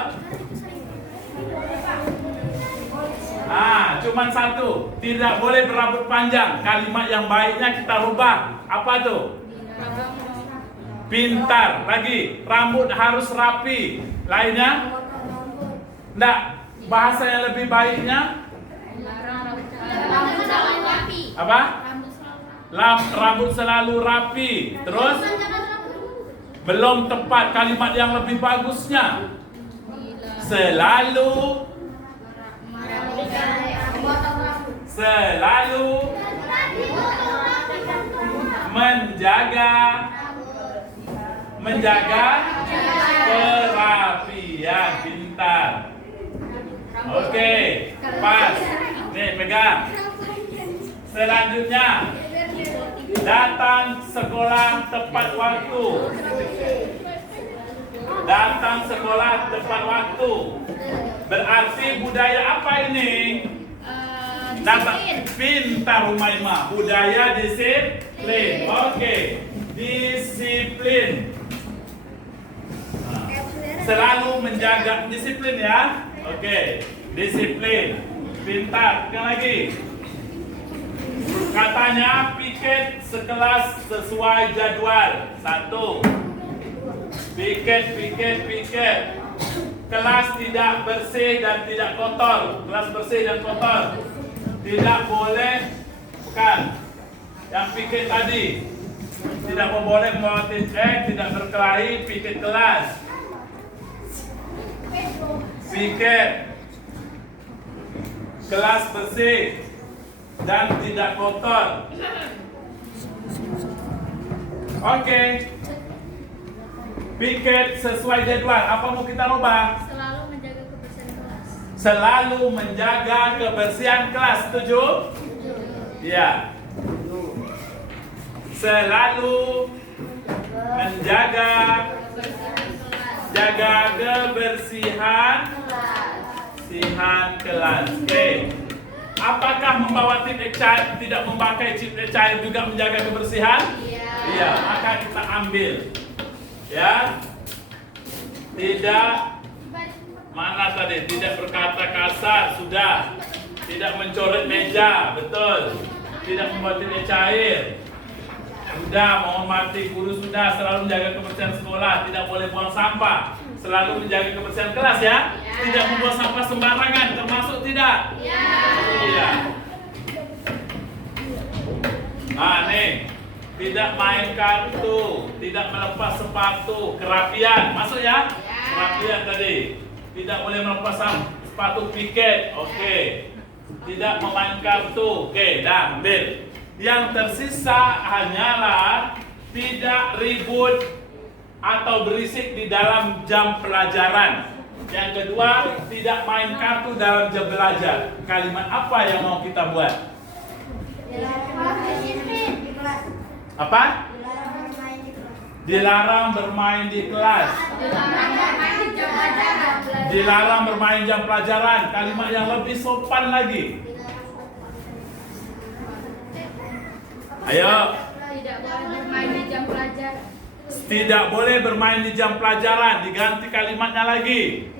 Cuman satu. Tidak boleh berambut panjang. Kalimat yang baiknya kita rubah. Apa tuh? Pintar. Lagi. Rambut harus rapi. Lainnya? Enggak. Bahasa yang lebih baiknya? Apa? Rambut selalu rapi. Terus? Belum tepat kalimat yang lebih bagusnya. Selalu menjaga kerapian. Pintar. Oke, pas. Nih, pegang. Selanjutnya, datang sekolah tepat waktu. Datang sekolah tepat waktu. Berarti budaya apa ini? Datang. Pintar Umaymah. Budaya disiplin. Oke. Disiplin. Selalu menjaga disiplin ya. Oke. Disiplin. Pintar. Yang lagi. Katanya piket sekelas sesuai jadwal. 1. Piket. Kelas tidak bersih dan tidak kotor. Kelas bersih dan kotor. Tidak boleh, bukan. Yang piket tadi. Tidak boleh membawa tip tidak berkelahi, piket kelas. Piket. Kelas bersih dan tidak kotor. Oke. Piket sesuai jadwal. Apa mau kita rubah? Selalu menjaga kebersihan kelas. Selalu menjaga kebersihan kelas. Setuju? Ya. Selalu menjaga kebersihan kelas. Oke. Apakah membawa tip cair, tidak memakai tip cair juga menjaga kebersihan? Iya. Maka kita ambil. Ya. Tidak, mana tadi? Tidak berkata kasar, sudah. Tidak mencoret meja, betul. Tidak membuat tidak cair. Sudah, menghormati guru, sudah. Selalu menjaga kebersihan sekolah, tidak boleh buang sampah. Selalu menjaga kebersihan kelas ya. Tidak membuang sampah sembarangan, termasuk tidak? Iya. Nah nih, tidak main kartu, tidak melepas sepatu, kerapian, masuk ya? Kerapian tadi. Tidak boleh melepas sepatu piket, oke. Tidak memain kartu, oke, dah ambil. Yang tersisa hanyalah tidak ribut atau berisik di dalam jam pelajaran. Yang kedua, tidak main kartu dalam jam belajar. Kalimat apa yang mau kita buat? Apa? Dilarang bermain di kelas. Dilarang bermain jam pelajaran. Kalimat yang lebih sopan lagi. Ayo. Tidak boleh bermain di jam pelajaran. Tidak boleh bermain di jam pelajaran. Diganti kalimatnya lagi.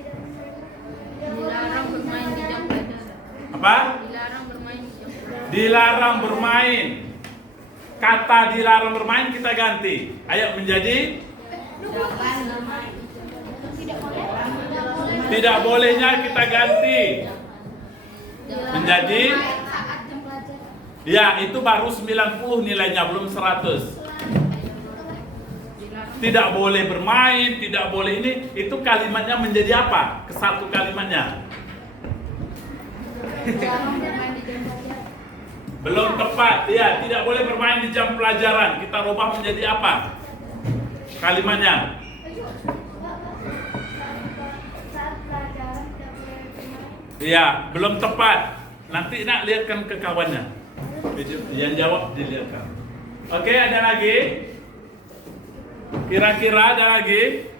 Dilarang bermain di jam pelajaran. Apa? Dilarang bermain di jam pelajaran. Dilarang bermain. Kata dilarang bermain kita ganti. Ayo menjadi tidak bolehnya kita ganti. Menjadi ya itu baru 90 nilainya, belum 100. Tidak boleh bermain, tidak boleh ini. Itu kalimatnya menjadi apa? Kesatu kalimatnya. Belum tepat, ya, tidak boleh bermain di jam pelajaran. Kita rubah menjadi apa? Kalimatnya. Iya, belum tepat. Nanti nak lihatkan ke kawannya. Yang jawab dilihatkan. Oke, ada lagi? Kira-kira ada lagi?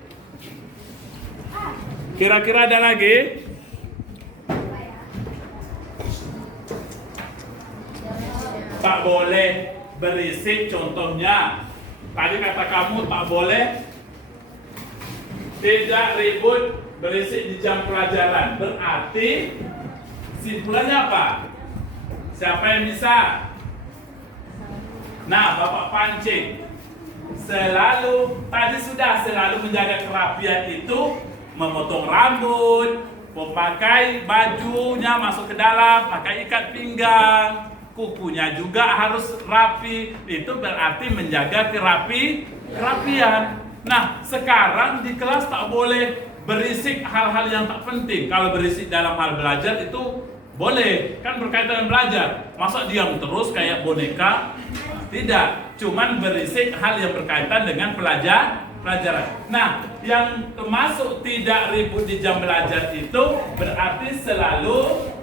Kira-kira ada lagi? Tak boleh berisik, contohnya tadi kata kamu tak boleh tidak ribut berisik di jam pelajaran. Berarti simpulannya apa? Siapa yang bisa? Nah, Bapak pancing. Selalu, tadi sudah selalu menjaga kerapian itu memotong rambut, memakai bajunya masuk ke dalam, pakai ikat pinggang, kukunya juga harus rapi. Itu berarti menjaga kerapian. Nah, sekarang di kelas tak boleh berisik hal-hal yang tak penting. Kalau berisik dalam hal belajar itu boleh, kan berkaitan dengan belajar. Masa diam terus kayak boneka? Tidak, cuman berisik hal yang berkaitan dengan pelajaran. Nah, yang termasuk tidak ribut di jam belajar itu berarti selalu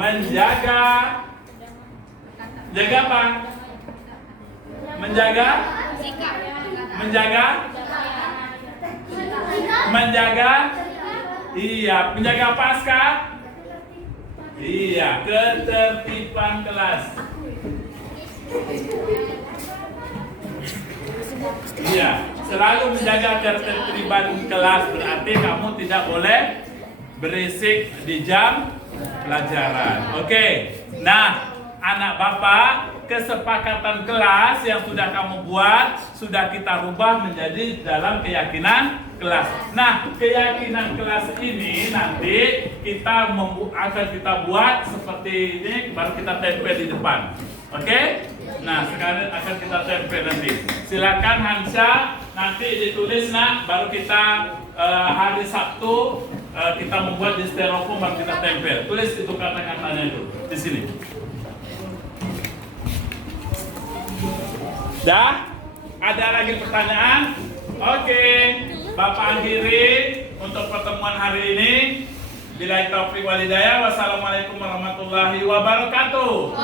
menjaga apa? Iya, menjaga apa, Aska? Iya, ketertiban kelas. Iya, selalu menjaga ketertiban kelas berarti kamu tidak boleh berisik di jam pelajaran. Oke. Nah, anak Bapak, kesepakatan kelas yang sudah kamu buat sudah kita rubah menjadi dalam keyakinan kelas. Nah, keyakinan kelas ini nanti akan kita buat seperti ini, baru kita tempel di depan. Oke? Nah, sekarang akan kita tempel nanti. Silakan Hansa, nanti ditulis nak, baru kita hari Sabtu kita membuat di styrofoam baru kita tempel. Tulis itu kata-katanya itu di sini. Dah? Ada lagi pertanyaan? Oke. Bapak akhiri untuk pertemuan hari ini. Billahi taufiq wal hidayah. Wassalamualaikum warahmatullahi wabarakatuh.